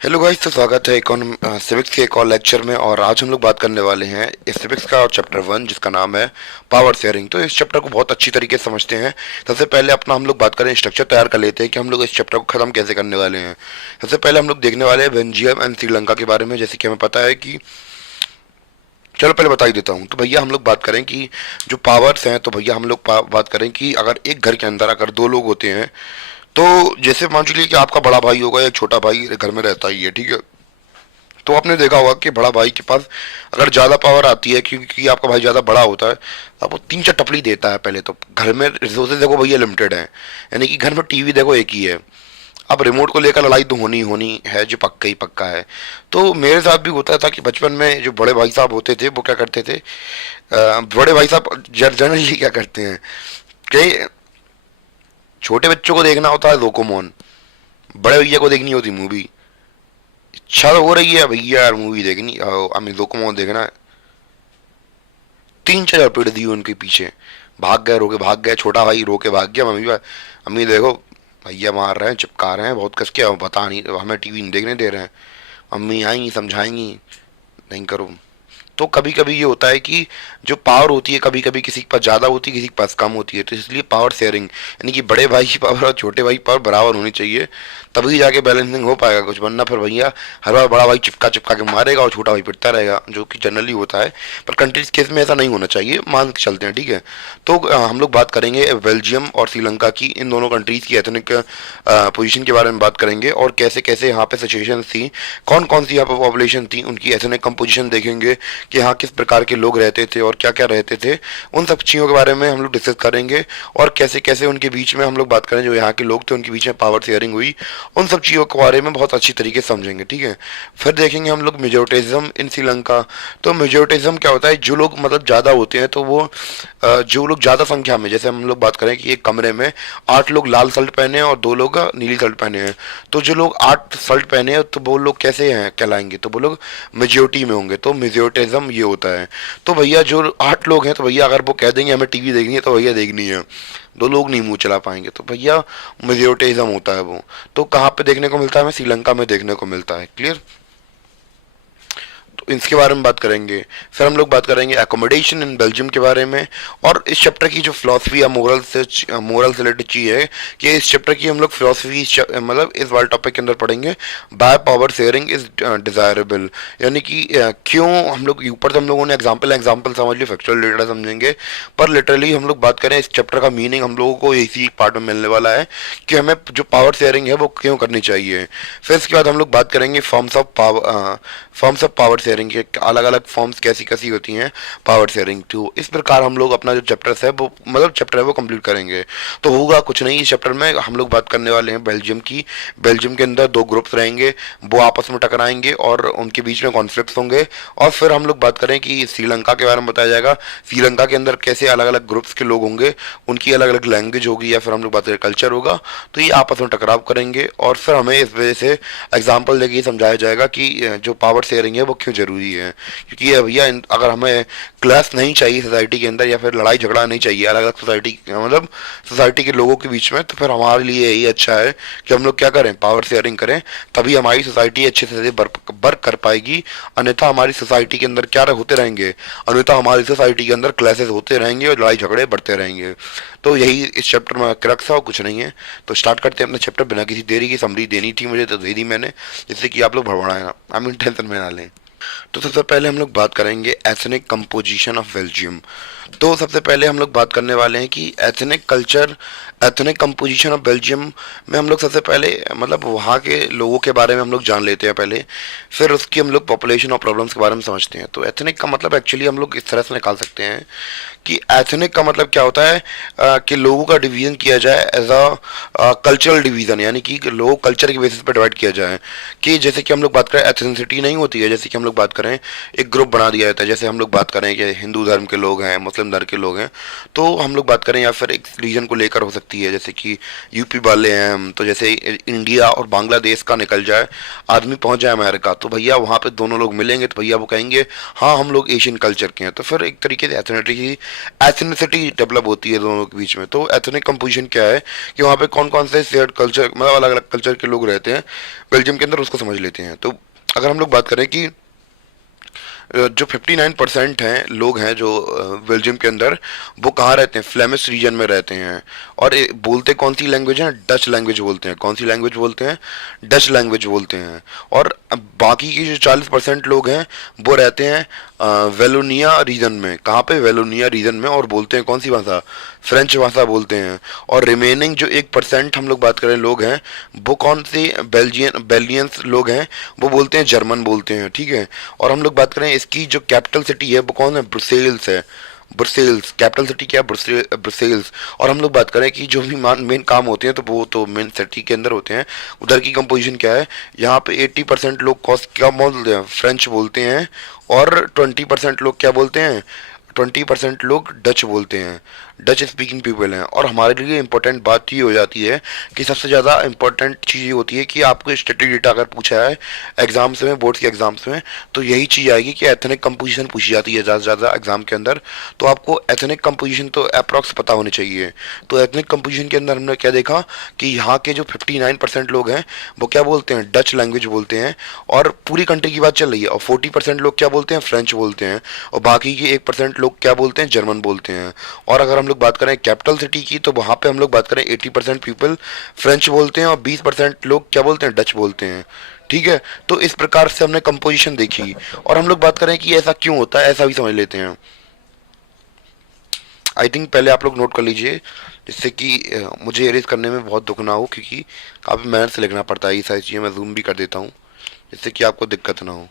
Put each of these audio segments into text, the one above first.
Hello guys, तो स्वागत है सिविक्स के एक और लेक्चर में। और आज हम लोग बात करने वाले हैं इस सिविक्स का चैप्टर 1 जिसका नाम है पावर शेयरिंग। तो इस चैप्टर को बहुत अच्छी तरीके से समझते हैं। सबसे पहले अपना हम लोग बात करें, स्ट्रक्चर तैयार कर लेते हैं कि हम लोग इस चैप्टर को खत्म कैसे करने वाले हैं। सबसे पहले हम लोग देखने वाले हैं बेल्जियम एंड श्रीलंका के बारे में। जैसे कि हमें पता है कि, चलो पहले बता ही देता हूँ। तो भैया हम लोग बात करें कि जो पावर्स हैं, तो भैया हम लोग बात करें कि अगर एक घर के अंदर अगर दो लोग होते हैं, तो जैसे मान लीजिए कि आपका बड़ा भाई होगा या छोटा भाई घर में रहता ही है, ठीक है। तो आपने देखा होगा कि बड़ा भाई के पास अगर ज़्यादा पावर आती है, क्योंकि आपका भाई ज़्यादा बड़ा होता है, अब वो तीन चार टपली देता है। पहले तो घर में रिसोर्सेज देखो भैया लिमिटेड है, यानी कि घर में टीवी देखो एक ही है। अब रिमोट को लेकर लड़ाई तो होनी होनी है, जो पक्का ही पक्का है। तो मेरे साथ भी होता था कि बचपन में जो बड़े भाई साहब होते थे वो क्या करते थे, बड़े भाई साहब जनरली क्या करते हैं कि छोटे बच्चों को देखना होता है लोकोमोन, बड़े भैया को देखनी होती मूवी। इच्छा तो हो रही है भैया यार मूवी देखनी, हमें लोकोमोन देखना है। तीन चार पीट दी उनके पीछे, भाग गए, रोके भाग गए, छोटा भाई रोके भाग गया। मम्मी अम्मी देखो भैया मार रहे हैं, चिपका रहे हैं बहुत कस के, बता नहीं हमें टीवी नहीं देखने दे रहे हैं। अम्मी आएंगी समझाएंगी, नहीं करो। तो कभी कभी ये होता है कि जो पावर होती है कभी कभी किसी के पास ज़्यादा होती है, किसी के पास कम होती है। तो इसलिए पावर शेयरिंग, यानी कि बड़े भाई की पावर और छोटे भाई की पावर बराबर होनी चाहिए, तभी जाके बैलेंसिंग हो पाएगा कुछ। वरना फिर भैया हर बार बड़ा भाई चिपका चिपका के मारेगा और छोटा भाई पिटता रहेगा, जो कि जनरली होता है। पर कंट्रीज केस में ऐसा नहीं होना चाहिए, मान के चलते हैं, ठीक है। तो हम लोग बात करेंगे बेल्जियम और श्रीलंका की, इन दोनों कंट्रीज की एथनिक पोजीशन के बारे में बात करेंगे, और कैसे कैसे यहाँ पे सिचुएशन थी, कौन कौन सी यहाँ पे पॉपुलेशन थी, उनकी एथनिक कंपोजिशन देखेंगे कि यहाँ किस प्रकार के लोग रहते थे और क्या क्या रहते थे। उन सब चीज़ों के बारे में हम लोग डिस्कस करेंगे, और कैसे कैसे उनके बीच में हम लोग बात करें, जो यहाँ के लोग थे उनके बीच में पावर शेयरिंग हुई, उन सब चीज़ों के बारे में बहुत अच्छी तरीके से समझेंगे, ठीक है। फिर देखेंगे हम लोग मेजोरिटिज्म इन श्रीलंका। तो मेजोरिटिज्म क्या होता है, जो लोग मतलब ज़्यादा होते हैं, तो वो जो लोग ज़्यादा संख्या में, जैसे हम लोग बात करें कि एक कमरे में 8 लोग लाल शर्ट पहने हैं और 2 लोग नीली शर्ट पहने हैं, तो जो लोग 8 शर्ट पहने हैं तो वो लोग कैसे हैं कहलाएंगे, तो वो लोग मेजोरिटी में होंगे। तो मेजोरिटिज्म ये होता है। तो भैया जो 8 लोग हैं, तो भैया अगर वो कह देंगे हमें टीवी देखनी है, तो भैया देखनी है, 2 लोग नहीं मुंह चला पाएंगे, तो भैया मेजोरिटिज्म होता है वो। तो कहाँ पे देखने को मिलता है, हमें श्रीलंका में देखने को मिलता है। क्लियर। तो इसके बारे में बात करेंगे। फिर हम लोग बात करेंगे एकोमोडेशन इन बेल्जियम के बारे में। और इस चैप्टर की जो फिलोसफी या मोरल से रिलेटेड चीज़ है, कि इस चैप्टर की हम लोग फिलोसफी मतलब इस वाले टॉपिक के अंदर पढ़ेंगे, by power sharing is desirable, यानी कि क्यों हम लोग ऊपर से हम लोगों ने एग्जाम्पल एग्जाम्पल समझ लिया, फैक्चुअल डेटा समझेंगे, पर लिटरली हम लोग बात करें इस चैप्टर का मीनिंग हम लोगों को इसी पार्ट में मिलने वाला है, कि हमें जो पावर शेयरिंग है वो क्यों करनी चाहिए। फिर इसके बाद हम लोग बात करेंगे फॉर्म्स ऑफ पावर शेयरिंग के अलग अलग फॉर्म्स कैसी कैसी होती हैं पावर शेयरिंग। तो इस प्रकार हम लोग अपना जो चैप्टर है वो मतलब चैप्टर है वो कंप्लीट करेंगे। तो होगा कुछ नहीं, इस चैप्टर में हम लोग बात करने वाले हैं बेल्जियम की। बेल्जियम के अंदर 2 ग्रुप्स रहेंगे, वो आपस में टकराएंगे और उनके बीच में कॉन्फ्लिक्ट होंगे। और फिर हम लोग बात करें कि श्रीलंका के बारे में बताया जाएगा, श्रीलंका के अंदर कैसे अलग अलग ग्रुप्स के लोग होंगे, उनकी अलग अलग लैंग्वेज होगी, या फिर हम लोग बात करें कल्चर होगा, तो ये आपस में टकराव करेंगे। और फिर हमें इस वजह से एग्जाम्पल देके समझाया जाएगा कि जो पावर शेयरिंग है वो क्यों जरूरी है। क्योंकि ये भैया अगर हमें क्लास नहीं चाहिए सोसाइटी के अंदर, या फिर लड़ाई झगड़ा नहीं चाहिए अलग अलग सोसाइटी मतलब सोसाइटी के लोगों के बीच में, तो फिर हमारे लिए यही अच्छा है कि हम लोग क्या करें, पावर शेयरिंग करें, तभी हमारी सोसाइटी अच्छे से वर्क कर पाएगी। अन्यथा हमारी सोसाइटी के अंदर क्या होते रहेंगे, अन्यथा हमारी सोसाइटी के अंदर क्लासेस होते रहेंगे और लड़ाई झगड़े बढ़ते रहेंगे। तो यही इस चैप्टर में क्रक्स है और कुछ नहीं है। तो स्टार्ट करते हैं अपना चैप्टर। बिना किसी देरी की समरी देनी थी मुझे, तो दे दी मैंने, जिससे कि आप लोग भड़बड़ाए ना, आई मीन टेंशन में ना लें। तो सबसे पहले हम लोग बात करेंगे एथनिक कंपोजिशन ऑफ बेल्जियम। तो सबसे पहले हम लोग बात करने वाले हैं कि एथनिक कंपोजिशन ऑफ बेल्जियम में हम लोग सबसे पहले मतलब वहाँ के लोगों के बारे में हम लोग जान लेते हैं पहले, फिर उसकी हम लोग पॉपुलेशन और प्रॉब्लम्स के बारे में समझते हैं। तो एथनिक का मतलब एक्चुअली हम लोग इस तरह से निकाल सकते हैं कि एथनिक का मतलब क्या होता है, कि लोगों का डिवीजन किया जाए एज अ कल्चरल डिवीजन, यानी कि लोग कल्चर के बेसिस पर डिवाइड किया जाए। कि जैसे कि हम लोग बात करें एथनिसिटी नहीं होती है, जैसे कि हम लोग बात करें एक ग्रुप बना दिया जाता है। जैसे हम लोग बात करें कि हिंदू धर्म के लोग हैं, मुस्लिम धर्म के लोग हैं, तो हम लोग बात करें, या फिर एक रीजन को लेकर हो सकती है, जैसे कि यूपी वाले हैं हम, तो जैसे इंडिया और बांग्लादेश का निकल जाए, आदमी पहुंच जाए अमेरिका, तो भैया वहाँ पे दोनों लोग मिलेंगे तो भैया वो कहेंगे हाँ हम लोग एशियन कल्चर के हैं। तो फिर एक तरीके से एथनिसिटी डेवलप होती है दोनों के बीच में। तो एथनिक कंपोजिशन क्या है कि वहाँ पे कौन कौन से शेयर्ड कल्चर, मतलब अलग अलग कल्चर के लोग रहते हैं बेल्जियम के अंदर, उसको समझ लेते हैं। तो अगर हम लोग बात करें कि जो 59% हैं लोग हैं जो बेल्जियम के अंदर, वो कहाँ रहते हैं, फ्लेमिश रीजन में रहते हैं। और बोलते कौन सी लैंग्वेज है, डच लैंग्वेज बोलते हैं। कौन सी लैंग्वेज बोलते हैं, डच लैंग्वेज बोलते हैं। और बाकी की जो 40% लोग हैं वो रहते हैं वेलोनिया रीजन में। कहाँ पे, वेलोनिया रीजन में, और बोलते हैं कौन सी भाषा, फ्रेंच भाषा बोलते हैं। और रिमेनिंग जो 1% हम लोग बात करें लोग हैं, वो कौन से बेलियंस लोग हैं, वो बोलते हैं जर्मन बोलते हैं, ठीक है। और हम लोग बात करें इसकी जो कैपिटल सिटी है वो कौन है, ब्रुसेल्स है। ब्रुसेल्स कैपिटल सिटी क्या है, ब्रुसेल्स। और हम लोग बात करें कि जो भी मेन काम होते हैं तो वो तो मेन सिटी के अंदर होते हैं। उधर की कंपोजिशन क्या है, यहाँ पे 80% लोग क्या बोलते हैं, फ्रेंच बोलते हैं। और 20% लोग क्या बोलते हैं, 20% लोग डच बोलते हैं, डच स्पीकिंग पीपल हैं। और हमारे लिए इंपॉर्टेंट बात ये हो जाती है कि सबसे ज़्यादा इंपॉर्टेंट चीज़ ये होती है कि आपको स्टैटिक डेटा अगर पूछा है एग्जाम्स में, बोर्ड्स के एग्जाम्स में, तो यही चीज़ आएगी कि एथनिक कंपोजिशन पूछी जाती है ज़्यादा से ज़्यादा एग्जाम के अंदर। तो आपको एथनिक कंपोजिशन तो अप्रॉक्स पता होनी चाहिए। तो एथनिक कंपोजिशन के अंदर हमने क्या देखा कि यहाँ के जो 59% लोग हैं वो क्या बोलते हैं, डच लैंग्वेज बोलते हैं। और पूरी कंट्री की बात चल रही है। और 40% लोग क्या बोलते हैं, फ्रेंच बोलते हैं। और बाकी के 1% लोग क्या बोलते हैं, जर्मन बोलते हैं। और अगर हम लोग बात करें कैपिटल सिटी की, तो वहाँ पे हम लोग बात करें 80% पीपल फ्रेंच बोलते हैं और 20% लोग क्या बोलते हैं, डच बोलते हैं, ठीक है। तो इस प्रकार से हमने कंपोजिशन देखी। और हम लोग बात करें कि ऐसा क्यों होता है, ऐसा भी समझ लेते हैं। आई थिंक पहले आप लोग नोट कर लीजिए, जिससे कि मुझे एरेज करने में बहुत दुख ना हो, क्योंकि काफ़ी मेहनत से लिखना पड़ता है। ये सारी चीज़ें मैं जूम भी कर देता हूँ जिससे कि आपको दिक्कत ना हो।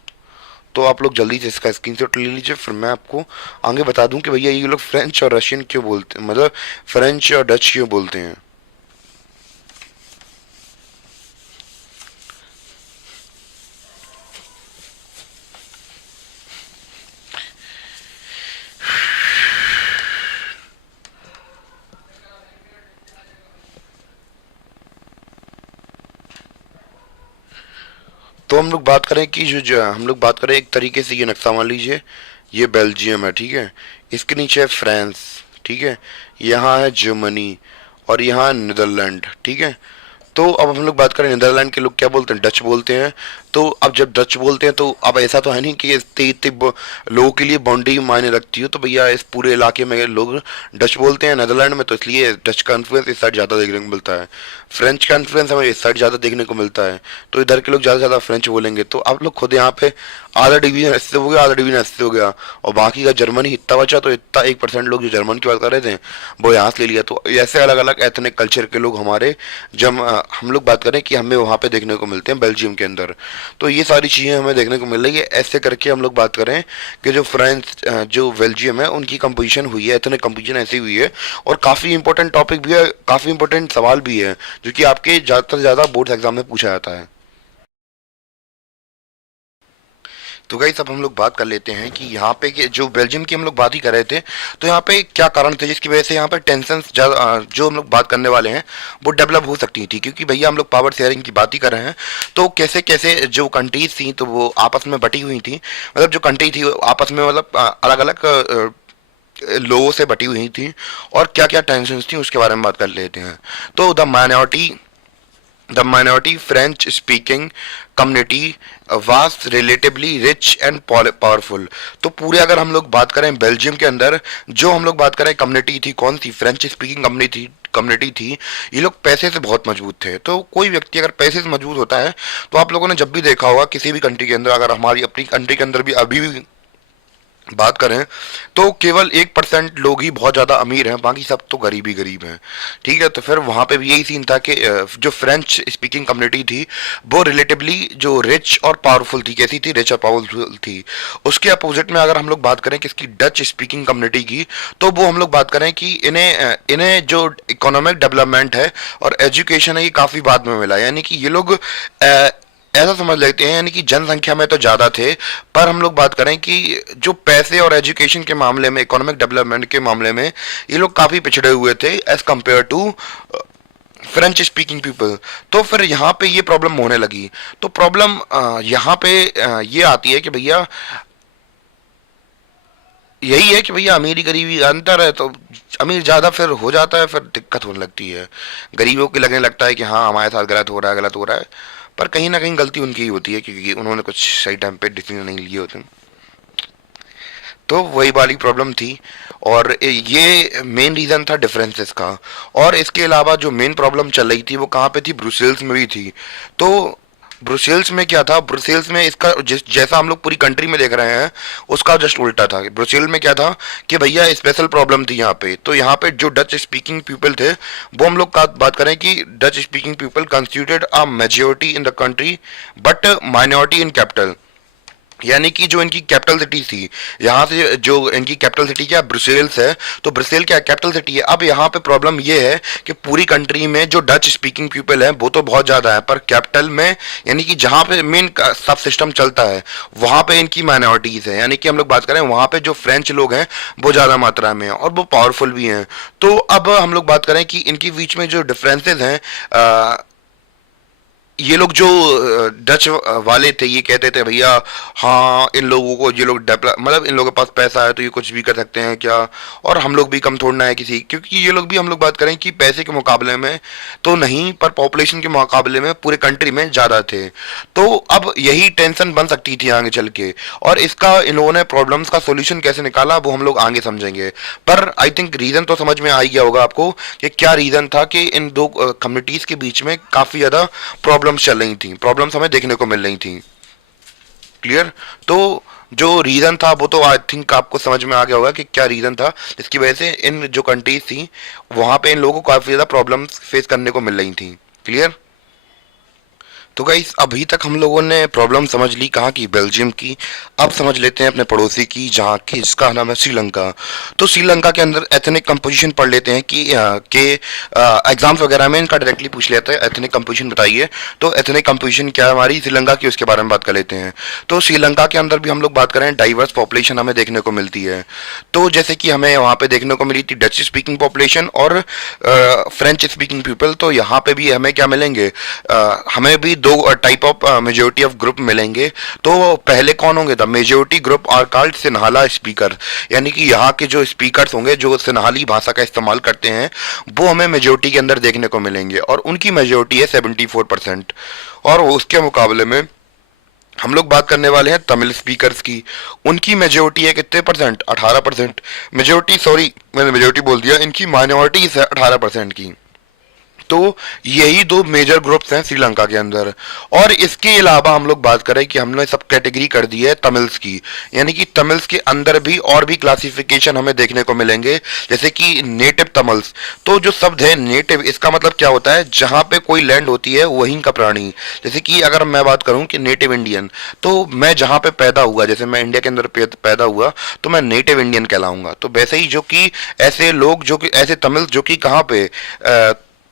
तो आप लोग जल्दी से इसका स्क्रीनशॉट ले लीजिए, फिर मैं आपको आगे बता दूं कि भैया ये लोग फ्रेंच और रशियन क्यों बोलते हैं, मतलब फ्रेंच और डच क्यों बोलते हैं। तो हम लोग बात करें कि जो हम लोग बात करें एक तरीके से, ये नक्शा मान लीजिए, ये बेल्जियम है, ठीक है। इसके नीचे है फ्रांस, ठीक है। यहाँ है जर्मनी और यहाँ नीदरलैंड, ठीक है। तो अब हम लोग बात करें नीदरलैंड के लोग क्या बोलते हैं, डच बोलते हैं। तो अब जब डच बोलते हैं तो अब ऐसा तो है नहीं कि इतने इतने लोगों के लिए बाउंड्री मायने रखती हो। तो भैया इस पूरे इलाके में लोग डच बोलते हैं नीदरलैंड में, तो इसलिए डच का इन्फ्लुएंस इस साइड ज़्यादा देखने को मिलता है। फ्रेंच का इन्फ्लुएंस हमें इस साइड ज़्यादा देखने को मिलता है, तो इधर के लोग ज़्यादा से ज़्यादा फ्रेंच बोलेंगे। तो आप लोग खुद यहाँ पे आधा डिवीजन ऐसे हो गया, आधा डिवीजन ऐसे हो गया, और बाकी का जर्मनी इतना बचा, तो इतना 1% लोग जो जर्मन की बात कर रहे थे वो यहाँ से ले लिया। तो ऐसे अलग अलग एथनिक कल्चर के लोग हमारे, जब हम लोग बात करें कि हमें वहाँ पे देखने को मिलते हैं बेल्जियम के अंदर। तो ये सारी चीज़ें हमें देखने को मिल रही है। ऐसे करके हम लोग बात करें कि जो फ्रांस, जो बेल्जियम है, उनकी कंपोजिशन हुई है, एथनिक कंपोजिशन ऐसी हुई है। और काफ़ी इंपॉर्टेंट टॉपिक भी है, काफ़ी इंपॉर्टेंट सवाल भी है, जो कि आपके ज़्यादातर ज़्यादा बोर्ड एग्जाम में पूछा जाता है। तो गाइस अब हम लोग बात कर लेते हैं कि यहाँ पे जो बेल्जियम की हम लोग बात ही कर रहे थे, तो यहाँ पे क्या कारण थे जिसकी वजह से यहाँ पे टेंशन जो हम लोग बात करने वाले हैं वो डेवलप हो सकती थी। क्योंकि भैया हम लोग पावर शेयरिंग की बात ही कर रहे हैं, तो कैसे कैसे जो कंट्रीज थी तो वो आपस में बटी हुई थी, मतलब जो कंट्री थी वो आपस में, मतलब अलग अलग लोगों से बटी हुई थी, और क्या क्या टेंशन थी उसके बारे में बात कर लेते हैं। तो the minority French speaking community was relatively rich and powerful. तो पूरे अगर हम लोग बात करें बेल्जियम के अंदर, जो हम लोग बात करें कम्युनिटी थी, कौन सी, फ्रेंच स्पीकिंग कम्युनिटी थी, ये लोग पैसे से बहुत मजबूत थे। तो कोई व्यक्ति अगर पैसे से मजबूत होता है, तो आप लोगों ने जब भी देखा होगा किसी भी कंट्री के अंदर, अगर हमारी अपनी कंट्री के अंदर भी अभी भी बात करें, तो केवल 1% लोग ही बहुत ज़्यादा अमीर हैं, बाकी सब तो गरीब ही गरीब हैं, ठीक है। तो फिर वहाँ पे भी यही सीन था कि जो फ्रेंच स्पीकिंग कम्युनिटी थी वो रिलेटिवली जो रिच और पावरफुल थी। कैसी थी, रिच और पावरफुल थी। उसके अपोजिट में अगर हम लोग बात करें किसकी, डच स्पीकिंग कम्युनिटी की, तो वो हम लोग बात करें कि इन्हें जो इकोनॉमिक डेवलपमेंट है और एजुकेशन है ये काफ़ी बाद में मिला। यानी कि ये लोग ऐसा समझ लेते हैं, यानी कि जनसंख्या में तो ज़्यादा थे, पर हम लोग बात करें कि जो पैसे और एजुकेशन के मामले में, इकोनॉमिक डेवलपमेंट के मामले में ये लोग काफ़ी पिछड़े हुए थे as compared to French speaking people. तो फिर यहाँ पे ये प्रॉब्लम होने लगी। तो प्रॉब्लम यहाँ पे ये आती है कि भैया यही है कि भैया अमीरी गरीबी का अंतर है, तो अमीर ज़्यादा फिर हो जाता है, फिर दिक्कत होने लगती है। गरीबों को लगने लगता है कि हाँ हमारे साथ गलत हो रहा है, गलत हो रहा है, पर कहीं ना कहीं गलती उनकी ही होती है क्योंकि उन्होंने कुछ सही टाइम पे डिसीजन नहीं लिए होते। तो वही वाली प्रॉब्लम थी, और ये मेन रीज़न था डिफरेंसेस का। और इसके अलावा जो मेन प्रॉब्लम चल रही थी वो कहाँ पे थी, ब्रुसेल्स में भी थी। तो ब्रुसेल्स में क्या था, ब्रुसेल्स में इसका जैसा हम लोग पूरी कंट्री में देख रहे हैं उसका जस्ट उल्टा था। ब्रुसेल में क्या था कि भैया स्पेशल प्रॉब्लम थी यहाँ पे। तो यहाँ पे जो डच स्पीकिंग पीपल थे वो हम लोग का बात करें कि Dutch speaking people constituted a majority in the country but minority in capital. यानी कि जो इनकी कैपिटल सिटी थी, यहाँ से जो इनकी कैपिटल सिटी क्या ब्रुसेल्स है, तो ब्रुसेल क्या कैपिटल सिटी है। अब यहाँ पे प्रॉब्लम ये है कि पूरी कंट्री में जो डच स्पीकिंग पीपल है वो तो बहुत ज़्यादा है, पर कैपिटल में यानी कि जहाँ पे मेन सब सिस्टम चलता है वहाँ पे इनकी माइनॉरिटीज़ है। यानी कि हम लोग बात करें वहाँ पे जो फ्रेंच लोग हैं वो ज़्यादा मात्रा में हैं और वो पावरफुल भी हैं। तो अब हम लोग बात करें कि इनके बीच में जो डिफरेंसेस हैं, ये लोग जो डच वाले थे ये कहते थे भैया हाँ इन लोगों को, ये लोग डेवलप मतलब इन लोगों के पास पैसा है तो ये कुछ भी कर सकते हैं क्या, और हम लोग भी कम थोड़ना है किसी, क्योंकि ये लोग भी हम लोग बात करें कि पैसे के मुकाबले में तो नहीं पर पॉपुलेशन के मुकाबले में पूरे कंट्री में ज़्यादा थे। तो अब यही टेंशन बन सकती थी आगे चल के, और इसका इन लोगों ने प्रॉब्लम्स का सोल्यूशन कैसे निकाला वो हम लोग आगे समझेंगे। पर आई थिंक रीज़न तो समझ में आ ही गया होगा आपको कि क्या रीज़न था कि इन दो कम्युनिटीज़ के बीच में काफ़ी ज़्यादा प्रॉब्लम्स चल रही थी, प्रॉब्लम्स हमें देखने को मिल रही थी। क्लियर? तो जो रीज़न था वो तो आई थिंक आपको समझ में आ गया होगा कि क्या रीज़न था जिसकी वजह से इन जो कंट्रीज थी वहाँ पे इन लोगों को काफ़ी ज़्यादा प्रॉब्लम्स फेस करने को मिल रही थी। क्लियर? तो गाइस अभी तक हम लोगों ने प्रॉब्लम समझ ली कहाँ की, बेल्जियम की। अब समझ लेते हैं अपने पड़ोसी की जहाँ की, जिसका नाम है श्रीलंका। तो श्रीलंका के अंदर एथनिक कंपोजिशन पढ़ लेते हैं कि एग्जाम्स वगैरह में इनका डायरेक्टली पूछ लेते हैं एथनिक कंपोजिशन बताइए। तो एथनिक कंपोजिशन क्या है हमारी श्रीलंका की, उसके बारे में बात कर लेते हैं। तो श्रीलंका के अंदर भी हम लोग बात करें डाइवर्स पॉपुलेशन हमें देखने को मिलती है। तो जैसे कि हमें वहाँ पे देखने को मिली थी डच स्पीकिंग पॉपुलेशन और फ्रेंच स्पीकिंग पीपल। तो यहाँ पे भी हमें क्या मिलेंगे, हमें भी दो type of majority of group मिलेंगे। तो पहले कौन होंगे, the majority group are called Sinhala speaker. यानी कि यहाँ के जो स्पीकर्स होंगे जो सिन्हाली भाषा का इस्तेमाल करते हैं वो हमें मेजोरिटी के अंदर देखने को मिलेंगे, और उनकी मेजोरिटी है 74%। और उसके मुकाबले में हम लोग बात करने वाले हैं तमिल स्पीकर्स की। उनकी मेजोरिटी है कितने परसेंट, 18%। मेजोरिटी, सॉरी मैंने मेजोरिटी बोल दिया, इनकी माइनॉरिटीज है 18% की। तो यही दो मेजर ग्रुप्स हैं श्रीलंका के अंदर। और इसके अलावा हम लोग बात करें कि हमने सब कैटेगरी कर दी है तमिल्स की, यानी कि तमिल्स के अंदर भी और भी क्लासिफिकेशन हमें देखने को मिलेंगे, जैसे कि नेटिव तमिल्स। तो जो शब्द है नेटिव, इसका मतलब क्या होता है, जहाँ पे कोई लैंड होती है वहीं का प्राणी। जैसे कि अगर मैं बात करूँ कि नेटिव इंडियन, तो मैं जहाँ पे पैदा हुआ, जैसे मैं इंडिया के अंदर पैदा हुआ तो मैं नेटिव इंडियन कहलाऊंगा। तो वैसे ही जो कि ऐसे लोग जो कि ऐसे तमिल जो कि कहाँ पे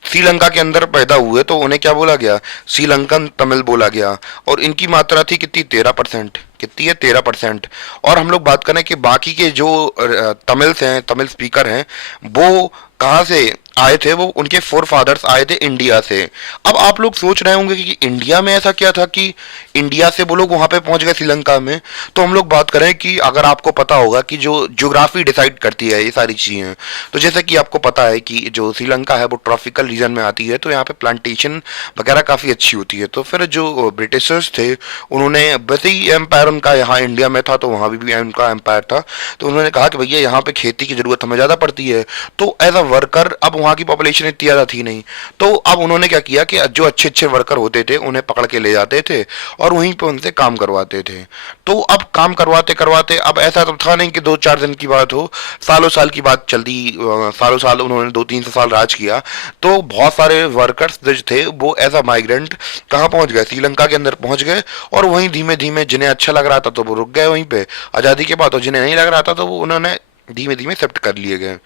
श्रीलंका के अंदर पैदा हुए तो उन्हें क्या बोला गया, श्रीलंकन तमिल बोला गया। और इनकी मात्रा थी कितनी, 13%। कितनी है, 13%। और हम लोग बात करें कि बाकी के जो तमिल्स हैं, तमिल स्पीकर हैं, वो कहाँ से आए थे, वो उनके फोर फादर्स आए थे इंडिया से। अब आप लोग सोच रहे होंगे कि इंडिया में ऐसा क्या था कि इंडिया से वो लोग वहां पे पहुंच गए श्रीलंका में। तो हम लोग बात करें कि अगर आपको पता होगा कि जो ज्योग्राफी डिसाइड करती है ये सारी चीज़ें, तो जैसे कि आपको पता है कि जो श्रीलंका है वो ट्रॉपिकल रीजन में आती है, तो यहाँ पे प्लांटेशन वगैरह काफ़ी अच्छी होती है। तो फिर जो ब्रिटिशर्स थे उन्होंने, वैसे ही एम्पायर उनका यहाँ इंडिया में था तो वहाँ भी उनका एम्पायर था, तो उन्होंने कहा कि भैया यहाँ पे खेती की ज़रूरत हमें ज़्यादा पड़ती है। तो एज अ वर्कर, अब वहाँ की पॉपुलेशन इतनी ज़्यादा थी नहीं, तो अब उन्होंने क्या किया कि जो अच्छे अच्छे वर्कर होते थे उन्हें पकड़ के ले जाते थे और वहीं पे उनसे काम करवाते थे। तो अब काम करवाते करवाते, अब ऐसा तो था नहीं कि 2-4 दिन की बात हो, सालों साल की बात चलती, सालों साल उन्होंने 2-3 साल राज किया। तो बहुत सारे वर्कर्स जो थे वो एज अ माइग्रेंट कहाँ पहुँच गए, श्रीलंका के अंदर पहुँच गए। और वहीं धीमे धीमे जिन्हें अच्छा लग रहा था तो वो रुक गए वहीं पे आज़ादी के बाद, और जिन्हें नहीं लग रहा था तो वो उन्होंने धीमे धीमे शिफ्ट कर लिए गए।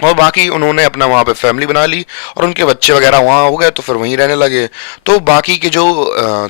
और बाकी उन्होंने अपना वहाँ पे फैमिली बना ली और उनके बच्चे वगैरह वहाँ हो गए तो फिर वहीं रहने लगे। तो बाकी के जो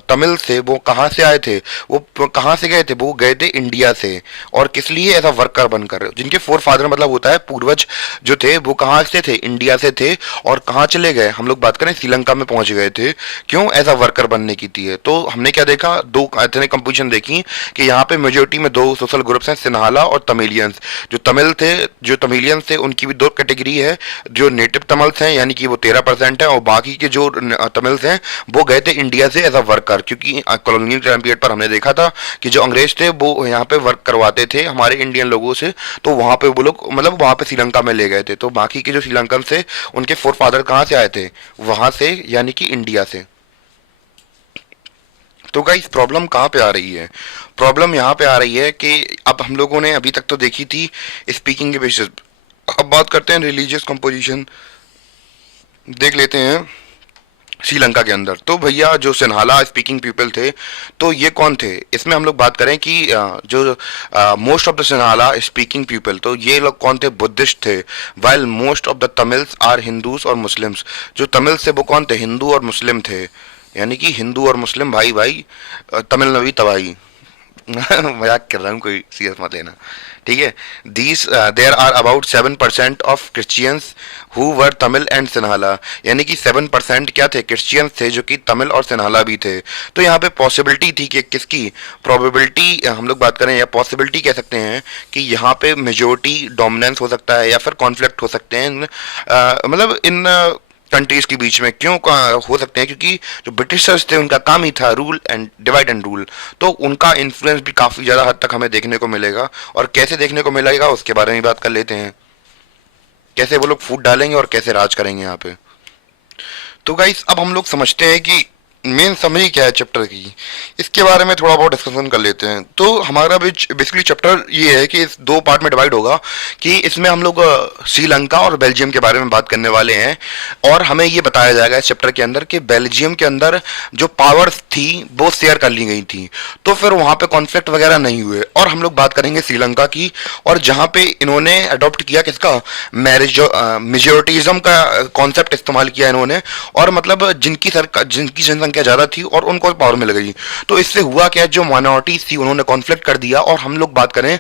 तमिल थे वो कहाँ से आए थे, वो कहाँ से गए थे, वो गए थे इंडिया से। और किस लिए, एज अ वर्कर बनकर, जिनके फोर फादर मतलब होता है पूर्वज जो थे वो कहाँ से थे, इंडिया से थे। और कहाँ चले गए, हम लोग बात करें श्रीलंका में पहुंच गए थे। क्यों, एज अ वर्कर बनने की थी है। तो हमने क्या देखा, दो एथनिक कंपोजिशन देखी कि यहाँ पे मेजोरिटी में दो सोशल ग्रुप्स हैं, सिन्हाला और तमिलियंस। जो तमिल थे, जो तमिलियंस थे उनकी भी दो कैटेगरी है। जो नेटिव तमिल्स हैं यानी कि वो 13% है, और बाकी के जो तमिल्स हैं वो गए थे इंडिया से एज अ वर्कर। क्योंकि कॉलोनियल टाइम पीरियड पर हमने देखा था कि जो अंग्रेज थे वो यहाँ पे वर्क करवाते थे हमारे इंडियन लोगों से। तो वहाँ पे वो लोग मतलब वहाँ पे श्रीलंका में ले गए थे। तो बाकी के जो श्रीलंकन थे उनके फोर फादर कहाँ से आए थे, वहां से यानी कि इंडिया से। तो गाइस प्रॉब्लम कहाँ पे आ रही है, प्रॉब्लम यहाँ पे आ रही है कि अब हम लोगों ने अभी तक तो देखी थी स्पीकिंग के बेसिस। अब बात करते हैं रिलीजियस कंपोजिशन, देख लेते हैं श्रीलंका के अंदर। तो भैया जो सिन्हाला स्पीकिंग पीपल थे, तो ये कौन थे, इसमें हम लोग बात करें कि जो most of the Sinhala speaking people, तो ये लोग कौन थे, बुद्धिस्ट थे। While most of the Tamils are Hindus और मुस्लिम्स। जो तमिल थे वो कौन थे, हिंदू और मुस्लिम थे। यानी कि हिंदू और मुस्लिम भाई भाई, तमिल नबी तबाही। मजाक कर रहा हूँ, कोई सीरियस मत लेना, ठीक है। These there are about 7% of Christians who were Tamil and Sinhala. यानी कि 7% क्या थे, क्रिश्चियंस थे जो कि तमिल और सिन्हाला भी थे। तो यहाँ पे पॉसिबिलिटी थी कि किसकी, प्रोबेबिलिटी हम लोग बात करें या पॉसिबिलिटी कह सकते हैं कि यहाँ पे मेजोरिटी डोमिनेंस हो सकता है या फिर कॉन्फ्लिक्ट हो सकते हैं मतलब इन कंट्रीज के बीच में। क्यों हो सकते हैं, क्योंकि जो ब्रिटिशर्स थे उनका काम ही था rule and divide and rule. तो उनका इन्फ्लुएंस भी काफ़ी ज़्यादा हद तक हमें देखने को मिलेगा। और कैसे देखने को मिलेगा उसके बारे में बात कर लेते हैं, कैसे वो लोग फूट डालेंगे और कैसे राज करेंगे यहाँ पे। तो गाइस अब हम लोग समझते हैं कि मेन समरी क्या है चैप्टर की, इसके बारे में थोड़ा बहुत डिस्कशन कर लेते हैं। तो हमारा बेसिकली चैप्टर ये है कि इस दो पार्ट में डिवाइड होगा कि इसमें हम लोग श्रीलंका और बेल्जियम के बारे में बात करने वाले हैं। और हमें ये बताया जाएगा इस चैप्टर के अंदर कि बेल्जियम के अंदर जो पावर्स थी वो शेयर कर ली गई थी, तो फिर वहाँ पे कॉन्फ्लिक्ट वगैरह नहीं हुए। और हम लोग बात करेंगे श्रीलंका की, और जहाँ पे इन्होंने अडॉप्ट किया किसका, मैरिज मेजोरिटिज्म का कॉन्सेप्ट इस्तेमाल किया इन्होंने। और मतलब जिनकी जनसंख्या ज़्यादा थी और उनको पावर मिल गई। तो इससे हुआ क्या, जो माइनॉरिटीज थी उन्होंने कॉन्फ्लिक्ट कर दिया। और हम लोग बात करें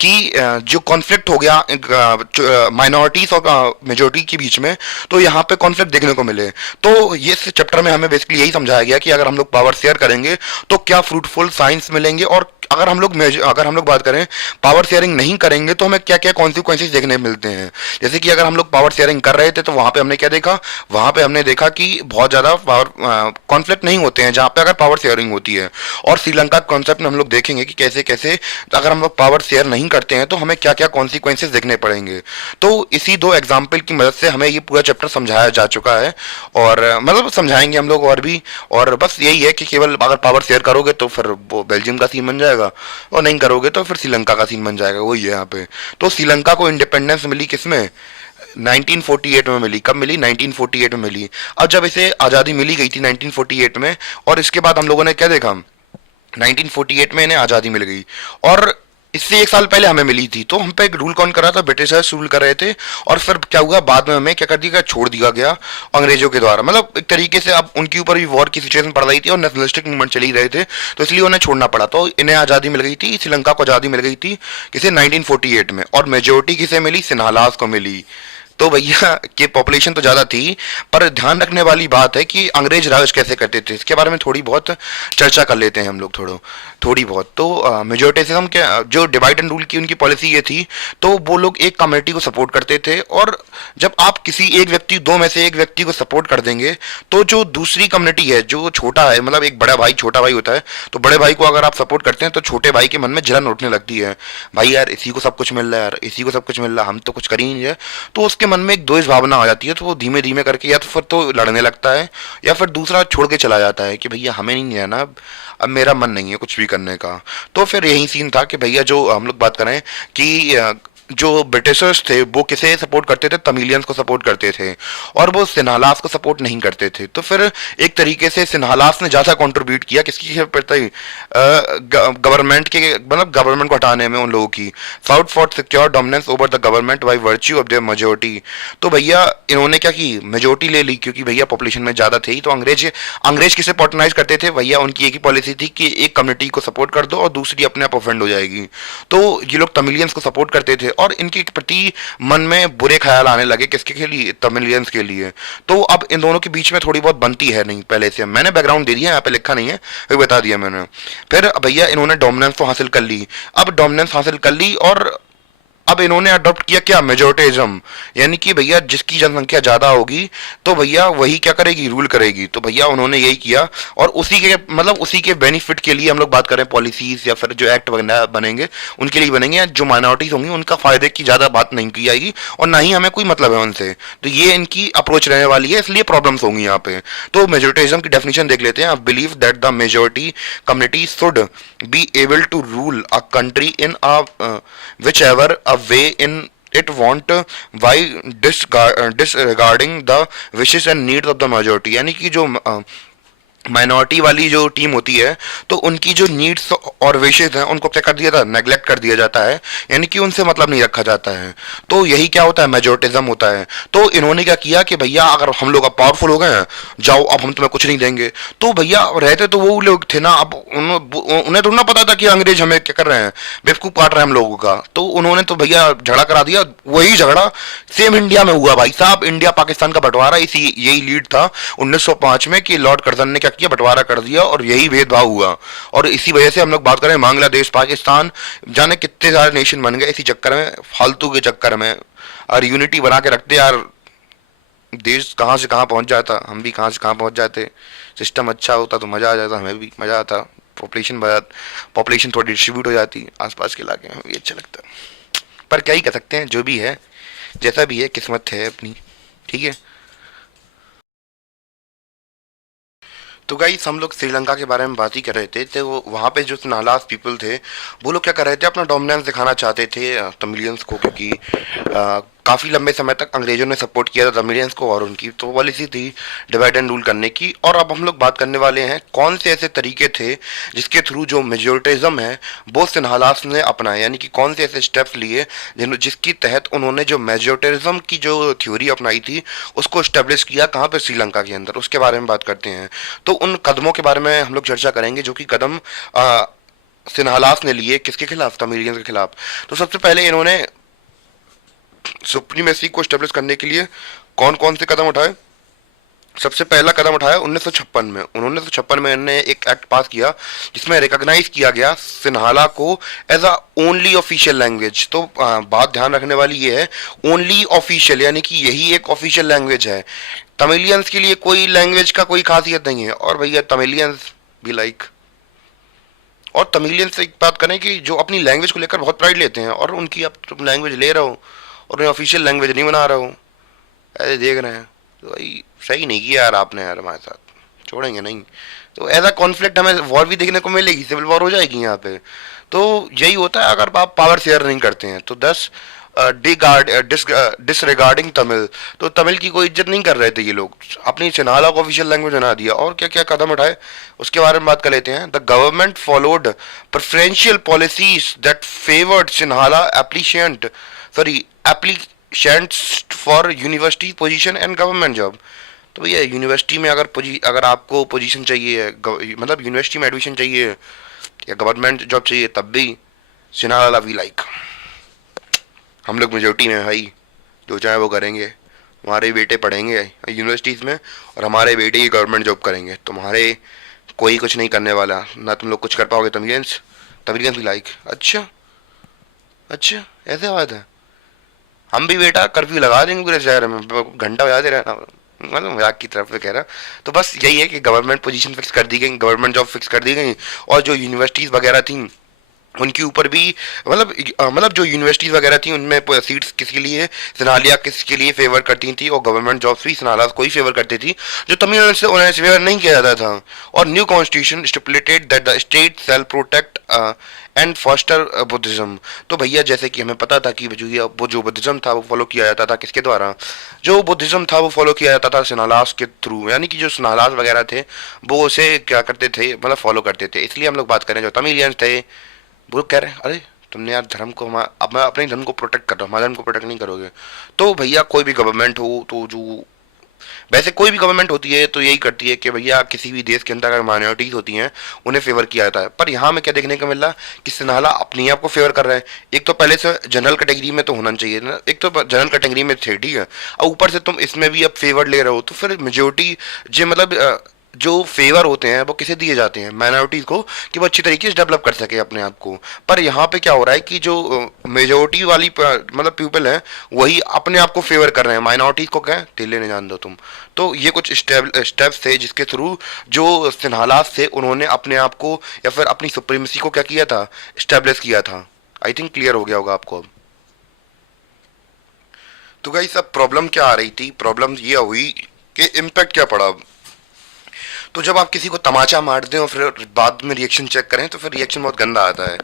कि जो कॉन्फ्लिक्ट हो गया माइनॉरिटीज और मेजोरिटी के बीच में, तो यहाँ पे कॉन्फ्लिक्ट देखने को मिले। तो ये चैप्टर में हमें बेसिकली यही समझाया गया कि अगर हम लोग पावर शेयर करेंगे तो क्या फ्रूटफुल साइंस मिलेंगे, और अगर हम लोग बात करें पावर शेयरिंग नहीं करेंगे तो हमें क्या क्या कॉन्सिक्वेंसेस देखने मिलते हैं। जैसे कि अगर हम लोग पावर शेयरिंग कर रहे थे तो वहां पे हमने क्या देखा, वहां पे हमने देखा कि बहुत ज़्यादा पावर कॉन्फ्लिक्ट नहीं होते हैं जहाँ पे अगर पावर शेयरिंग होती है। और श्रीलंका कॉन्सेप्ट में हम लोग देखेंगे कि कैसे कैसे अगर हम लोग पावर शेयर नहीं करते हैं तो हमें क्या क्या कॉन्सिक्वेंसेस देखने पड़ेंगे। तो इसी दो एग्जाम्पल की मदद से हमें ये पूरा चैप्टर समझाया जा चुका है, और मतलब समझाएंगे हम लोग और भी। और बस यही है कि केवल अगर पावर शेयर करोगे तो फिर वो बेल्जियम का सीन बन जाएगा, और नहीं करोगे तो फिर श्रीलंका का सीन बन जाएगा, वही है यहाँ पे। तो श्रीलंका को इंडिपेंडेंस मिली किसमें, 1948 में मिली। कब मिली, 1948 में मिली। अब जब इसे आज़ादी मिली गई थी 1948 में, और इसके बाद हम लोगों ने क्या देखा, 1948 में इन्हें आज़ादी मिल गई। और इससे एक साल पहले हमें मिली थी। तो हम पे एक रूल कौन कर रहा था, ब्रिटिशर्स रूल कर रहे थे। और फिर क्या हुआ, बाद में हमें क्या कर दिया, छोड़ दिया गया अंग्रेजों के द्वारा। मतलब एक तरीके से अब उनके ऊपर भी वॉर की सिचुएशन पड़ रही थी और नेशनलिस्टिक मूवमेंट चल ही रहे थे, तो इसलिए उन्हें छोड़ना पड़ा। तो इन्हें आज़ादी मिल गई थी, श्रीलंका को आज़ादी मिल गई थी किसे, 1948 में। और मेजोरिटी किसे मिली, सिन्हालास को मिली। तो भैया की पॉपुलेशन तो ज़्यादा थी, पर ध्यान रखने वाली बात है कि अंग्रेज राज कैसे करते थे, इसके बारे में थोड़ी बहुत चर्चा कर लेते हैं हम लोग थोड़ी बहुत। तो मेजोरिटिज्म के जो डिवाइड एंड रूल की उनकी पॉलिसी ये थी, तो वो लोग एक कम्युनिटी को सपोर्ट करते थे। और जब आप किसी एक व्यक्ति, दो में से एक व्यक्ति को सपोर्ट कर देंगे, तो जो दूसरी कम्युनिटी है जो छोटा है, मतलब एक बड़ा भाई छोटा भाई होता है, तो बड़े भाई को अगर आप सपोर्ट करते हैं तो छोटे भाई के मन में जलन उठने लगती है, भाई यार इसी को सब कुछ मिल रहा है, यार इसी को सब कुछ मिल रहा है, हम तो कुछ कर ही नहीं रहे। तो उसके मन में एक द्वेष भावना आ जाती है, तो वो धीमे धीमे करके या तो फिर तो लड़ने लगता है, या फिर दूसरा छोड़ के चला जाता है कि भैया हमें नहीं रहना, अब मेरा मन नहीं है कुछ भी करने का। तो फिर यही सीन था कि भैया जो हम लोग बात करें कि जो ब्रिटिशर्स थे वो किसे सपोर्ट करते थे, तमिलियंस को सपोर्ट करते थे, और वो सिन्हालास को सपोर्ट नहीं करते थे। तो फिर एक तरीके से सिन्हालास ने ज़्यादा कंट्रीब्यूट किया किसकी प्रति, गवर्नमेंट के, मतलब गवर्नमेंट को हटाने में उन लोगों की। South for secure dominance over the government by virtue of their majority. तो भैया इन्होंने क्या की, मेजोरिटी ले ली, क्योंकि भैया पॉपुलेशन में ज़्यादा थे ही। तो अंग्रेज अंग्रेज किसे पॉटनाइज करते थे भैया, उनकी एक ही पॉलिसी थी कि एक कम्युनिटी को सपोर्ट कर दो और दूसरी अपने आप ऑफेंड हो जाएगी। तो ये लोग तमिलियंस को सपोर्ट करते थे और इनके प्रति मन में बुरे ख्याल आने लगे, किसके के लिए, तमिलियंस के लिए। तो अब इन दोनों के बीच में थोड़ी बहुत बनती है नहीं पहले से, मैंने बैकग्राउंड दे दिया, यहाँ पे लिखा नहीं है, फिर बता दिया मैंने। फिर भैया इन्होंने डोमिनेंस तो हासिल कर ली। अब डोमिनेंस हासिल कर ली और अब इन्होंने अडॉप्ट किया क्या, मेजोरिटिज्म, यानी कि भैया जिसकी जनसंख्या ज्यादा होगी तो भैया वही क्या करेगी, रूल करेगी। तो भैया उन्होंने यही किया, और उसी के मतलब उसी के बेनिफिट के लिए हम लोग बात करें पॉलिसीज या फिर जो एक्ट बनेंगे उनके लिए बनेंगे। जो माइनॉरिटीज होंगी उनका फायदे की ज्यादा बात नहीं की जाएगी और ना ही हमें कोई मतलब है उनसे। तो ये इनकी अप्रोच रहने वाली है, इसलिए प्रॉब्लम्स होंगी यहाँ पे। तो मेजोरिटिज्म की डेफिनेशन देख लेते हैं। I believe that the majority community should be able to rule a country in a whichever a way in it want by disregarding the wishes and needs of the majority। यानी कि जो minority वाली जो team होती है तो उनकी जो नीड्स और विशेज हैं उनको क्या कर दिया जाता है, नेग्लेक्ट कर दिया जाता है, यानी कि उनसे मतलब नहीं रखा जाता है। तो यही क्या होता है, मेजोरिटिज्म होता है। तो इन्होंने क्या किया कि भैया अगर हम लोग अब पावरफुल हो गए हैं, जाओ अब हम तुम्हें कुछ नहीं देंगे। तो भैया रहते तो वो लोग थे ना, अब उन्हें तो ना पता था कि अंग्रेज हमें क्या कर रहे हैं, बेवकूफ काट रहे हैं हम लोगों का। तो उन्होंने तो भैया झगड़ा करा दिया। वही झगड़ा सेम इंडिया में हुआ भाई साहब, इंडिया पाकिस्तान का बंटवारा इसी यही लीड था 1905 में कि लॉर्ड कर्जन ने क्या किया, बंटवारा कर दिया और यही भेदभाव हुआ। और इसी वजह से हम लोग बात करें बांग्लादेश, पाकिस्तान, जाने कितने सारे नेशन बन गए इसी चक्कर में, फालतू के चक्कर में। और यूनिटी बना के रखते यार, देश कहाँ से कहाँ पहुंच जाता, हम भी कहाँ से कहाँ पहुंच जाते। सिस्टम अच्छा होता तो मजा आ जाता, हमें भी मजा आता। पॉपुलेशन थोड़ी डिस्ट्रीब्यूट हो जाती आसपास के इलाके में, ये अच्छा लगता। पर क्या ही कर सकते हैं, जो भी है जैसा भी है, किस्मत है अपनी, ठीक है। तो गाइस हम लोग श्रीलंका के बारे में बात ही कर रहे थे। तो वहाँ पे जो नालास पीपल थे वो लोग क्या कर रहे थे, अपना डोमिनेंस दिखाना चाहते थे तमिलियंस को, क्योंकि काफ़ी लंबे समय तक अंग्रेजों ने सपोर्ट किया था तमिलियंस को और उनकी तो पॉलिसी थी डिवाइड एंड रूल करने की। और अब हम लोग बात करने वाले हैं कौन से ऐसे तरीके थे जिसके थ्रू जो मेजोरिटिज्म है वो सिन्हालास ने अपनाया, यानी कि कौन से ऐसे स्टेप्स लिए जिसकी तहत उन्होंने जो मेजोरिटिज्म की जो थ्योरी अपनाई थी उसको स्टेब्लिश किया, कहाँ पे, श्रीलंका के अंदर। उसके बारे में बात करते हैं। तो उन कदमों के बारे में हम लोग चर्चा करेंगे जो कि कदम सिन्हालास ने लिए, किसके खिलाफ, तमिलियंस के खिलाफ। तो सबसे पहले इन्होंने सुप्रीमेसी को स्टेब्लिश करने के लिए कौन कौन से कदम उठाए। सबसे पहला कदम उठाया 1956 में। 1956 में इन्होंने एक एक्ट पास किया जिसमें रिकॉग्नाइज किया गया सिन्हाला को as a only official language. तो बात ध्यान रखने वाली ये है, ओनली ऑफिशियल, यानी कि यही एक ऑफिशियल लैंग्वेज है। तमिलियंस के लिए कोई लैंग्वेज का कोई खासियत नहीं है। और भैया तमिलियंस भी लाइक, और तमिलियंस से एक बात करें कि जो अपनी लैंग्वेज को लेकर बहुत प्राइड लेते हैं, और उनकी अब तुम लैंग्वेज ले रहे हो और उन्हें ऑफिशियल लैंग्वेज नहीं बना रहे हो, ऐसे देख रहे हैं। तो भाई सही नहीं किया यार आपने यार, हमारे साथ छोड़ेंगे नहीं। तो ऐसा कॉन्फ्लिक्ट हमें वॉर भी देखने को मिलेगी, सिविल वॉर हो जाएगी यहाँ पे। तो यही होता है अगर आप पावर शेयर नहीं करते हैं। तो 10 डिसरिगार्डिंग तमिल, तो तमिल की कोई इज्जत नहीं कर रहे थे ये लोग, अपनी सिन्हाला को ऑफिशियल लैंग्वेज बना दिया। और क्या क्या कदम उठाए उसके बारे में बात कर लेते हैं। The government followed preferential policies that favoured Sinhala applicant applicants for university position and government job. तो भैया यूनिवर्सिटी में अगर आपको पोजीशन चाहिए, मतलब यूनिवर्सिटी में एडमिशन चाहिए या गवर्नमेंट जॉब चाहिए, तब भी सिन्हाला वी लाइक, हम लोग मेजोरिटी में भाई, जो चाहे वो करेंगे। हमारे बेटे पढ़ेंगे यूनिवर्सिटीज़ में और हमारे बेटे ही गवर्नमेंट जॉब करेंगे, तुम्हारे कोई कुछ नहीं करने वाला, ना तुम लोग कुछ कर पाओगे। तमिलियंस तमिलियंस भी लाइक, अच्छा अच्छा ऐसे बात है, हम भी बेटा कर्फ्यू लगा देंगे पूरे शहर में, घंटा बजाते रहना, मतलब मजाक की तरफ से कह रहा। तो बस यही है कि गवर्नमेंट पोजीशन फिक्स कर दी गई, गवर्नमेंट जॉब फिक्स कर दी गई, और जो यूनिवर्सिटीज़ वगैरह थी उनके ऊपर भी, मतलब जो यूनिवर्सिटीज़ वगैरह थी उनमें सीट्स किसके लिए, सिन्हालिया किसके लिए फेवर करती थी, और गवर्नमेंट जॉब्स भी सिन्हाला को ही फेवर करती थी, जो तमिलनाडु से उन्हें फेवर नहीं किया जाता था। और new constitution stipulated that the state shall protect and foster Buddhism. तो भैया जैसे कि हमें पता था कि जो बुद्धिज्म था वो फॉलो किया जाता था किसके द्वारा, जो बुद्धिज्म था वो फॉलो किया जाता था सिन्हालास के थ्रू, यानी कि जो सिन्हालास वगैरह थे वो उसे क्या करते थे, मतलब फॉलो करते थे। इसलिए हम लोग बात करें जो तमिलियंस थे, वो कह रहे हैं अरे तुमने यार धर्म को, अब मैं अपने धर्म को प्रोटेक्ट कर रहा हूँ, हमारे धर्म को प्रोटेक्ट नहीं करोगे। तो भैया कोई भी गवर्नमेंट हो, तो जो वैसे कोई भी गवर्नमेंट होती है तो यही करती है कि भैया किसी भी देश के अंदर अगर माइनॉरिटीज होती हैं उन्हें फेवर किया जाता है। पर यहाँ में क्या देखने को मिल रहा कि सिन्हाला अपने आप को फेवर कर रहा है। एक तो पहले से जनरल कैटेगरी में तो होना चाहिए ना, एक तो जनरल कैटेगरी में थे, ठीक है, और ऊपर से तुम इसमें भी अब फेवर ले रहे हो, तो फिर मेजोरिटी जो मतलब जो फेवर होते हैं वो किसे दिए जाते हैं, माइनॉरिटीज को, कि वो अच्छी तरीके से डेवलप कर सके अपने आप को। पर यहाँ पे क्या हो रहा है कि जो मेजोरिटी वाली मतलब पीपल है वही अपने आप को फेवर कर रहे हैं, माइनॉरिटीज को क्या दिल लेने जान दो तुम। तो ये कुछ स्टेप्स थे जिसके थ्रू जो सिन्हालास थे उन्होंने अपने आप को या फिर अपनी सुप्रीमेसी को क्या किया था, स्टेब्लिश किया था। आई थिंक क्लियर हो गया होगा आपको अब। तो गाइस अब प्रॉब्लम क्या आ रही थी, प्रॉब्लम ये हुई कि इम्पैक्ट क्या पड़ा। तो जब आप किसी को तमाचा मार दें और फिर बाद में रिएक्शन चेक करें तो फिर रिएक्शन बहुत गंदा आता है।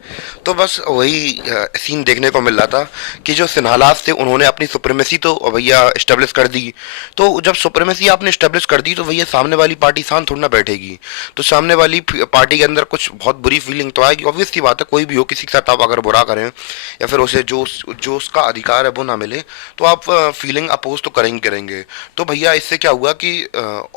तो बस वही सीन देखने को मिल रहा था कि जो सिन्हालास थे उन्होंने अपनी सुप्रीमेसी तो भैया इस्टेब्लिश कर दी। तो जब सुप्रीमेसी आपने इस्टेब्लिश कर दी तो भैया सामने वाली पार्टी शांत थोड़ी ना बैठेगी। तो सामने वाली पार्टी के अंदर कुछ बहुत बुरी फीलिंग तो आएगी, ऑब्वियस सी बात है, कोई भी हो किसी के साथ आप अगर बुरा करें या फिर उसे जो जो उसका अधिकार है वो ना मिले तो आप फीलिंग अपोज तो करेंगे करेंगे। तो भैया इससे क्या हुआ कि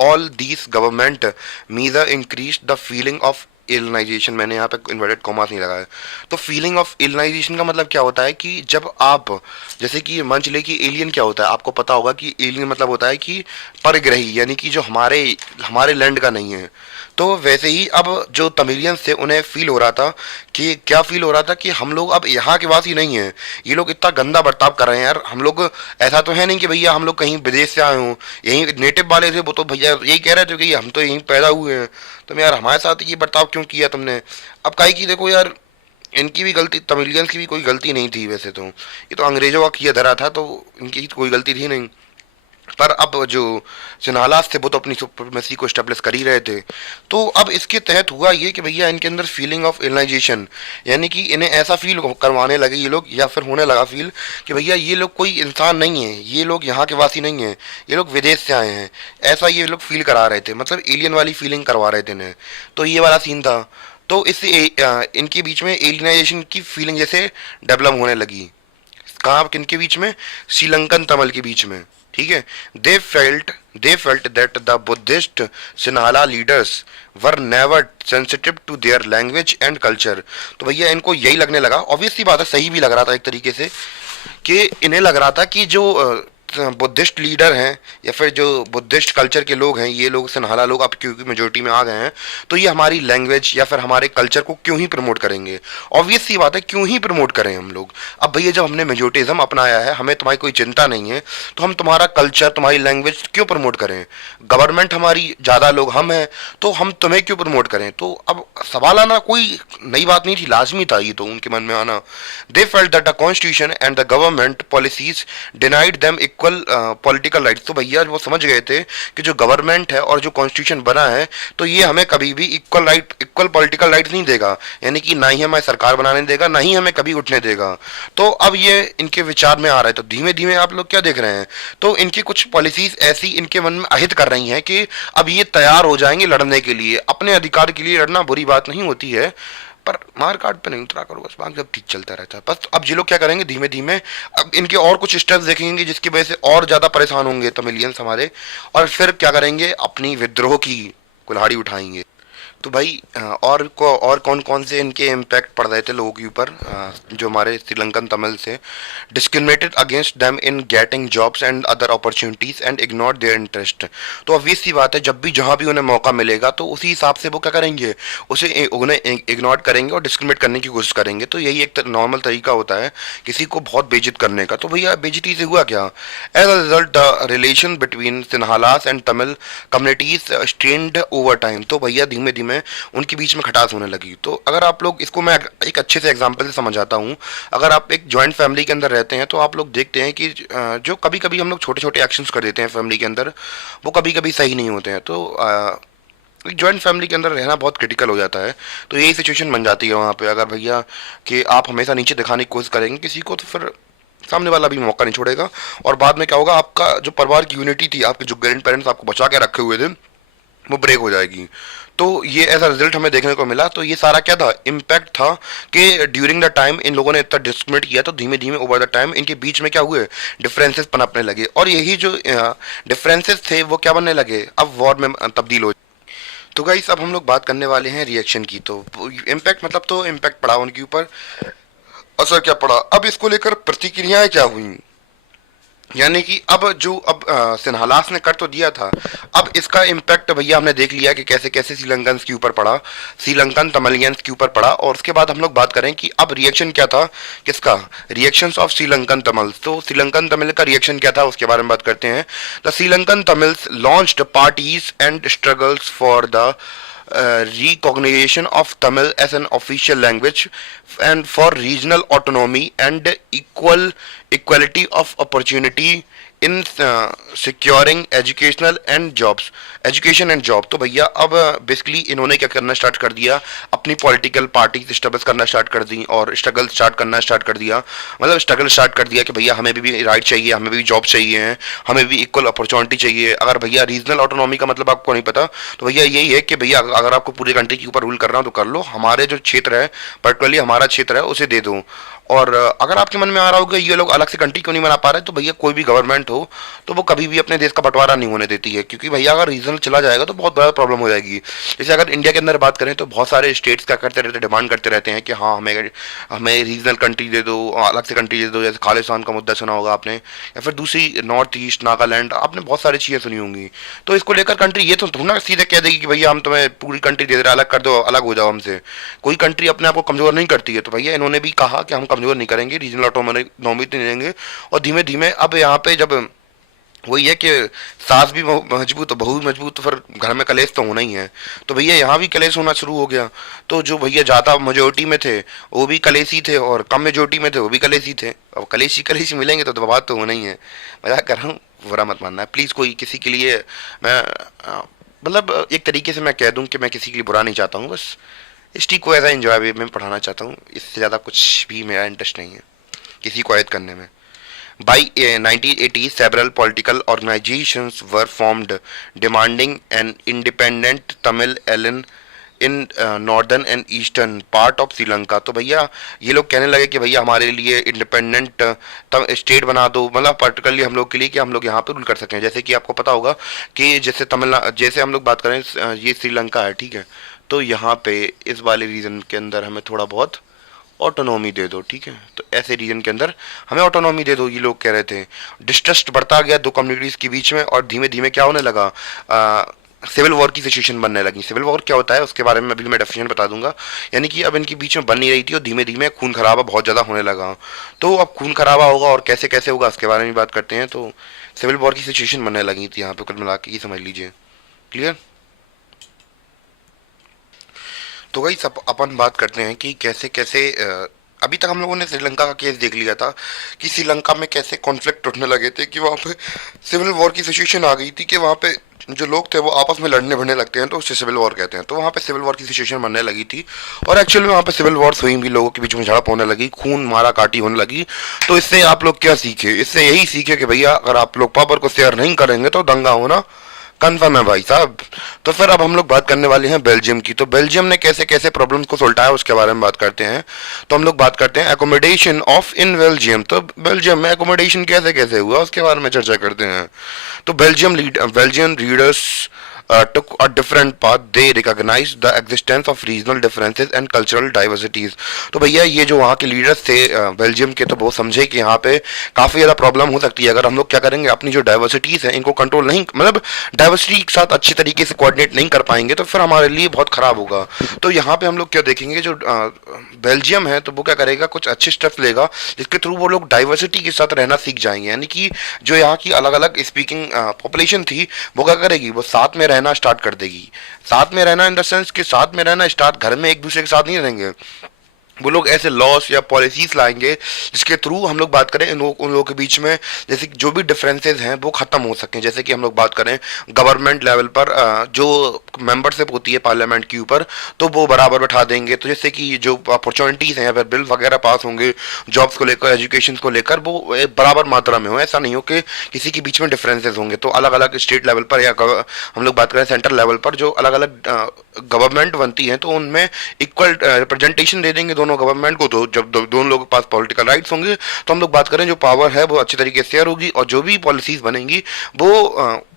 all these government measure increase the feeling of alienation. मैंने यहाँ पे इन्वर्टेड कॉमास नहीं लगाया। तो फीलिंग ऑफ एलियनाइजेशन का मतलब क्या होता है कि जब आप जैसे कि मान चले कि एलियन क्या होता है, आपको पता होगा कि एलियन मतलब होता है कि परग्रही, यानी कि जो हमारे हमारे लैंड का नहीं है। तो वैसे ही अब जो तमिलियंस थे उन्हें फील हो रहा था कि क्या फील हो रहा था कि हम लोग अब यहाँ के वासी नहीं हैं, ये लोग इतना गंदा बर्ताव कर रहे हैं यार। हम लोग ऐसा तो है नहीं कि भैया हम लोग कहीं विदेश से आए हों, यहीं नेटिव वाले थे वो तो भैया यही कह रहे थे कि हम तो यहीं पैदा हुए हैं, तुम यार हमारे साथ ये बर्ताव क्यों किया तुमने। अब काहे की देखो यार, इनकी भी गलती, तमिलियंस की भी कोई गलती नहीं थी वैसे तो, ये तो अंग्रेजों का किया धरा था, तो इनकी तो कोई गलती थी नहीं। पर अब जो सिन्हालास थे वो तो अपनी सुप्रीमेसी को स्टेब्लिश कर ही रहे थे। तो अब इसके तहत हुआ ये कि भैया इनके अंदर फीलिंग ऑफ एलियनाइजेशन, यानी कि इन्हें ऐसा फील करवाने लगे ये लोग, या फिर होने लगा फील कि भैया ये लोग कोई इंसान नहीं है, ये लोग यहाँ के वासी नहीं है, ये लोग विदेश से आए हैं, ऐसा ये लोग फील करा रहे थे, मतलब एलियन वाली फीलिंग करवा रहे थे इन्हें। तो ये वाला सीन था। तो इससे इनके बीच में एलियनाइजेशन की फीलिंग जैसे डेवलप होने लगी। कहाँ किनके बीच में, श्रीलंकन तमिल के बीच में, ठीक है। They felt that the Buddhist Sinhala leaders were never sensitive to their language and culture. तो भैया इनको यही लगने लगा, ऑब्वियस सी बात है, सही भी लग रहा था एक तरीके से, कि इन्हें लग रहा था कि जो बुद्धिस्ट लीडर हैं या फिर जो बुद्धिस्ट कल्चर के लोग हैं, ये लोग सिन्हाला लोग अब क्योंकि मेजोरिटी में आ गए हैं तो ये हमारी लैंग्वेज या फिर हमारे कल्चर को क्यों ही प्रमोट करेंगे। ऑब्वियस सी बात है, क्यों ही प्रमोट करें हम लोग। अब भैया जब हमने मेजोरिटिज्म अपनाया है, हमें तुम्हारी कोई चिंता नहीं है, तो हम तुम्हारा कल्चर तुम्हारी लैंग्वेज क्यों प्रमोट करें। गवर्नमेंट हमारी, ज़्यादा लोग हम हैं, तो हम तुम्हें क्यों प्रमोट करें। तो अब सवाल आना कोई नई बात नहीं थी, लाजमी था ये तो उनके मन में आना। दे felt that the constitution and the government policies denied them equal political rights. तो भैया वो समझ गए थे कि जो गवर्नमेंट है और जो कॉन्स्टिट्यूशन बना है तो ये हमें कभी भी इक्वल पॉलिटिकल राइट्स नहीं देगा, यानी कि ना ही हमें सरकार बनाने देगा, ना ही हमें कभी उठने देगा। तो अब ये इनके विचार में आ रहा है। तो धीमे धीमे आप लोग क्या देख रहे हैं, तो इनकी कुछ पॉलिसीज ऐसी इनके मन में अहित कर रही हैं कि अब ये तैयार हो जाएंगे लड़ने के लिए, अपने अधिकार के लिए लड़ना बुरी बात नहीं होती है, पर मार काट पे नहीं उतरा करो, बस बाकी सब ठीक चलता रहता है। बस अब ये लोग क्या करेंगे, धीमे धीमे अब इनके और कुछ स्टेप्स देखेंगे जिसकी वजह से और ज़्यादा परेशान होंगे तमिलियंस हमारे, और फिर क्या करेंगे, अपनी विद्रोह की कुल्हाड़ी उठाएंगे। तो भाई और कौन कौन से इनके इम्पैक्ट पड़ रहे थे लोगों के ऊपर, जो हमारे श्रीलंकन तमिल से, discriminated against them in getting jobs and other opportunities and ignore their interest. तो ऑब्वियस सी बात है, जब भी जहाँ भी उन्हें मौका मिलेगा तो उसी हिसाब से वो क्या करेंगे, उन्हें इग्नोर करेंगे और डिस्क्रिमिनेट करने की कोशिश करेंगे। तो यही एक नॉर्मल तरीका होता है किसी को बहुत बेइज्जत करने का। तो भैया बेइज्जती से हुआ क्या, as a result the relation between Sinhalas and Tamil communities strained over time. तो भैया धीमे धीमे उनके बीच में खटास होने लगी। तो अगर आप लोग इसको, मैं एक अच्छे से एग्जांपल से समझाता हूँ, अगर आप एक जॉइंट फैमिली के अंदर रहते हैं तो आप लोग देखते हैं कि जो कभी कभी हम लोग छोटे छोटे एक्शंस कर देते हैं फैमिली के अंदर, वो कभी कभी सही नहीं होते हैं। तो एक जॉइंट फैमिली के अंदर रहना बहुत क्रिटिकल हो जाता है। तो यही सिचुएशन बन जाती है वहाँ पे, अगर भैया कि आप हमेशा नीचे दिखाने की कोशिश करेंगे किसी को, तो फिर सामने वाला भी मौका नहीं छोड़ेगा। और बाद में क्या होगा, आपका जो परिवार की यूनिटी थी, आपके जो ग्रैंड पेरेंट्स आपको बचा के रखे हुए थे, वो ब्रेक हो जाएगी। तो ये ऐसा रिजल्ट हमें देखने को मिला। तो ये सारा क्या था, इम्पैक्ट था कि ड्यूरिंग द टाइम इन लोगों ने इतना डिस्क्रिमिनेट किया, तो धीमे धीमे ओवर द टाइम इनके बीच में क्या हुए, डिफरेंसेस पनपने लगे, और यही जो डिफरेंसेस थे वो क्या बनने लगे, अब वॉर में तब्दील हो। तो गाइस अब हम लोग बात करने वाले हैं रिएक्शन की। तो इम्पैक्ट मतलब, तो इम्पैक्ट पड़ा उनके ऊपर, असर क्या पड़ा, अब इसको लेकर प्रतिक्रियाएं क्या हुई। यानी कि अब जो अब सिन्हालास ने कर तो दिया था, अब इसका इम्पैक्ट भैया हमने देख लिया कि कैसे कैसे श्रीलंकन के ऊपर पड़ा, श्रीलंकन तमिलियंस के ऊपर पड़ा। और उसके बाद हम लोग बात करें कि अब रिएक्शन क्या था, किसका, रिएक्शंस ऑफ श्रीलंकन तमिल्स। तो श्रीलंकन तमिल का रिएक्शन क्या था उसके बारे में बात करते हैं। The Sri Lankan Tamils launched parties and struggles for the recognition of Tamil as an official language and for regional autonomy and equality of opportunity in securing education and job. तो भैया अब बेसिकली इन्होंने क्या करना स्टार्ट कर दिया, अपनी पॉलिटिकल पार्टी स्टेब्लिश करना स्टार्ट कर दी और स्ट्रगल स्टार्ट करना स्टार्ट कर दिया। मतलब स्ट्रगल स्टार्ट कर दिया कि भैया हमें भी राइट चाहिए, हमें भी जॉब चाहिए है, हमें भी इक्वल अपॉर्चुनिटी चाहिए। अगर भैया रीजनल ऑटोनॉमी का मतलब आपको नहीं पता, तो भैया यही है कि भैया अगर आपको पूरे कंट्री के ऊपर रूल करना हो तो कर लो, हमारे जो क्षेत्र है, पर्टिकुलरली हमारा क्षेत्र है, उसे दे दो। और अगर आपके मन में आ रहा होगा ये लोग अलग से कंट्री क्यों नहीं बना पा रहे, तो भैया कोई भी गवर्नमेंट हो तो वो कभी भी अपने देश का बंटवारा नहीं होने देती है, क्योंकि भैया अगर रीजनल चला जाएगा तो बहुत बड़ा प्रॉब्लम हो जाएगी। जैसे अगर इंडिया के अंदर बात करें तो बहुत सारे स्टेट्स क्या करते रहते, डिमांड करते रहते हैं कि हाँ हमें हमें रीजनल कंट्री दे दो, अलग से कंट्री दे दो। जैसे खालिस्तान का मुद्दा सुना होगा आपने, या फिर दूसरी नॉर्थ ईस्ट नागालैंड, आपने बहुत सारी चीज़ें सुनी होंगी। तो इसको लेकर कंट्री ये तो थोड़ा सीधे कह देगी कि भैया हम तुम्हें पूरी कंट्री दे दे रहे, अलग कर दो, अलग हो जाओ हमसे। कोई कंट्री अपने आप को कमजोर नहीं करती है, तो भैया इन्होंने भी कहा कि हम कमजोर नहीं करेंगे, रीजनल ऑटोनॉमी नहीं देंगे। और धीमे धीमे अब यहाँ पे जब वही है कि सास भी मजबूत तो बहू भी मजबूत, तो फिर घर में कलेश तो होना ही है। तो भैया यहाँ भी कलेश होना शुरू हो गया। तो जो भैया ज़्यादा मेजोरिटी में थे वो भी कलेशी थे, और कम मेजोरिटी में थे वो भी कलेशी थे। अब कलेशी कलेशी मिलेंगे तो बात तो होना ही है। मजाक कर रहा हूँ, बुरा मत मानना है प्लीज़। कोई किसी के लिए मैं मतलब एक तरीके से मैं कह दूँ कि मैं किसी के लिए बुरा नहीं चाहता हूँ, बस हिस्ट्री को ऐसा एंजॉय वे में पढ़ाना चाहता हूँ। इससे ज़्यादा कुछ भी मेरा इंटरेस्ट नहीं है किसी को ऐड करने में। By 1980, several political organizations were formed demanding an independent Tamil alien in northern and eastern part of Sri Lanka। तो भैया ये लोग कहने लगे कि भैया हमारे लिए इंडिपेंडेंट स्टेट बना दो, मतलब पर्टिकुलरली हम लोग के लिए कि हम लोग यहाँ पे रूल कर सकें। जैसे कि आपको पता होगा कि जैसे तमिलनाडु, जैसे हम लोग बात करें ये श्रीलंका है, ठीक है, तो यहाँ पे इस वाले रीजन के अंदर हमें थोड़ा बहुत ऑटोनॉमी दे दो, ठीक है। तो ऐसे रीजन के अंदर हमें ऑटोनॉमी दे दो, ये लोग कह रहे थे। डिस्ट्रस्ट बढ़ता गया दो कम्युनिटीज़ के बीच में, और धीमे धीमे क्या होने लगा, सिविल वॉर की सिचुएशन बनने लगी। सिविल वॉर क्या होता है उसके बारे में अभी मैं डेफिनेशन बता दूंगा। यानी कि अब इनके बीच में बन नहीं रही थी और धीमे धीमे खून खराबा बहुत ज़्यादा होने लगा। तो अब खून खराबा होगा और कैसे कैसे होगा उसके बारे में बात करते हैं। तो सिविल वॉर की सिचुएशन बनने लगी थी यहाँ पे, कुल मिला के ये समझ लीजिए। क्लियर। तो वही सब अपन बात करते हैं कि कैसे कैसे अभी तक हम लोगों ने श्रीलंका का केस देख लिया था कि श्रीलंका में कैसे कॉन्फ्लिक्ट उठने लगे थे, कि वहाँ पे सिविल वॉर की सिचुएशन आ गई थी, कि वहाँ पे जो लोग थे वो आपस में लड़ने भिड़ने लगते हैं तो उससे सिविल वॉर कहते हैं। तो वहाँ पे सिविल वॉर की सिचुएशन बनने लगी थी, और एक्चुअली में वहाँ पे सिविल वॉर हुई भी, लोगों के बीच में झड़प होने लगी, खून मारा काटी होने लगी। तो इससे आप लोग क्या सीखे, इससे यही सीखे कि भैया अगर आप लोग पावर को शेयर नहीं करेंगे तो दंगा होना कन्फर्म है भाई साहब। तो फिर अब हम लोग बात करने वाले हैं बेल्जियम की। तो बेल्जियम ने कैसे कैसे प्रॉब्लम्स को सुलझाया उसके बारे में बात करते हैं। तो हम लोग बात करते हैं एकोमोडेशन ऑफ इन बेल्जियम। तो बेल्जियम में एकोमोडेशन कैसे कैसे हुआ उसके बारे में चर्चा करते हैं। तो Belgian readers took a different path. They recognized the existence of regional differences and cultural diversities। तो भैया ये जो वहाँ के लीडर्स थे बेल्जियम के, तो वो समझे कि यहाँ पे काफ़ी ज़्यादा प्रॉब्लम हो सकती है अगर हम लोग क्या करेंगे, अपनी जो डाइवर्सिटीज़ हैं इनको कंट्रोल नहीं, मतलब डाइवर्सिटी के साथ अच्छी तरीके से कोऑर्डिनेट नहीं कर पाएंगे तो फिर हमारे लिए बहुत ख़राब होगा। तो यहाँ पे हम लोग क्या देखेंगे, जो बेल्जियम है तो वो क्या करेगा, कुछ अच्छे स्टेप्स लेगा जिसके थ्रू वो लोग डाइवर्सिटी के साथ रहना सीख जाएंगे। यानी कि जो यहाँ की अलग अलग स्पीकिंग पॉपुलेशन थी वो क्या करेगी, वो साथ में रहना स्टार्ट कर देगी। साथ में रहना इन द सेंस कि साथ में रहना स्टार्ट, घर में एक दूसरे के साथ नहीं रहेंगे, वो लोग ऐसे लॉस या पॉलिसीज लाएंगे जिसके थ्रू हम लोग बात करें उन लोगों के बीच में जैसे जो भी डिफरेंसेस हैं वो ख़त्म हो सकें। जैसे कि हम लोग बात करें गवर्नमेंट लेवल पर जो मेंबरशिप होती है पार्लियामेंट के ऊपर, तो वो बराबर बैठा देंगे। तो जैसे कि जो अपॉर्चुनिटीज़ हैं या फिर बिल वगैरह पास होंगे जॉब्स को लेकर, एजुकेशन को लेकर, वो बराबर मात्रा में हो। ऐसा नहीं हो कि किसी के बीच में डिफरेंसेस होंगे। तो अलग अलग स्टेट लेवल पर या हम लोग बात करें सेंट्रल लेवल पर जो अलग अलग गवर्नमेंट बनती है, तो उनमें इक्वल रिप्रेजेंटेशन दे देंगे दोनों गवर्नमेंट को। तो जब दोनों लोगों के पास पॉलिटिकल राइट्स होंगे, तो हम लोग बात करें जो पावर है वो अच्छी तरीके से शेयर होगी, और जो भी पॉलिसीज बनेंगी वो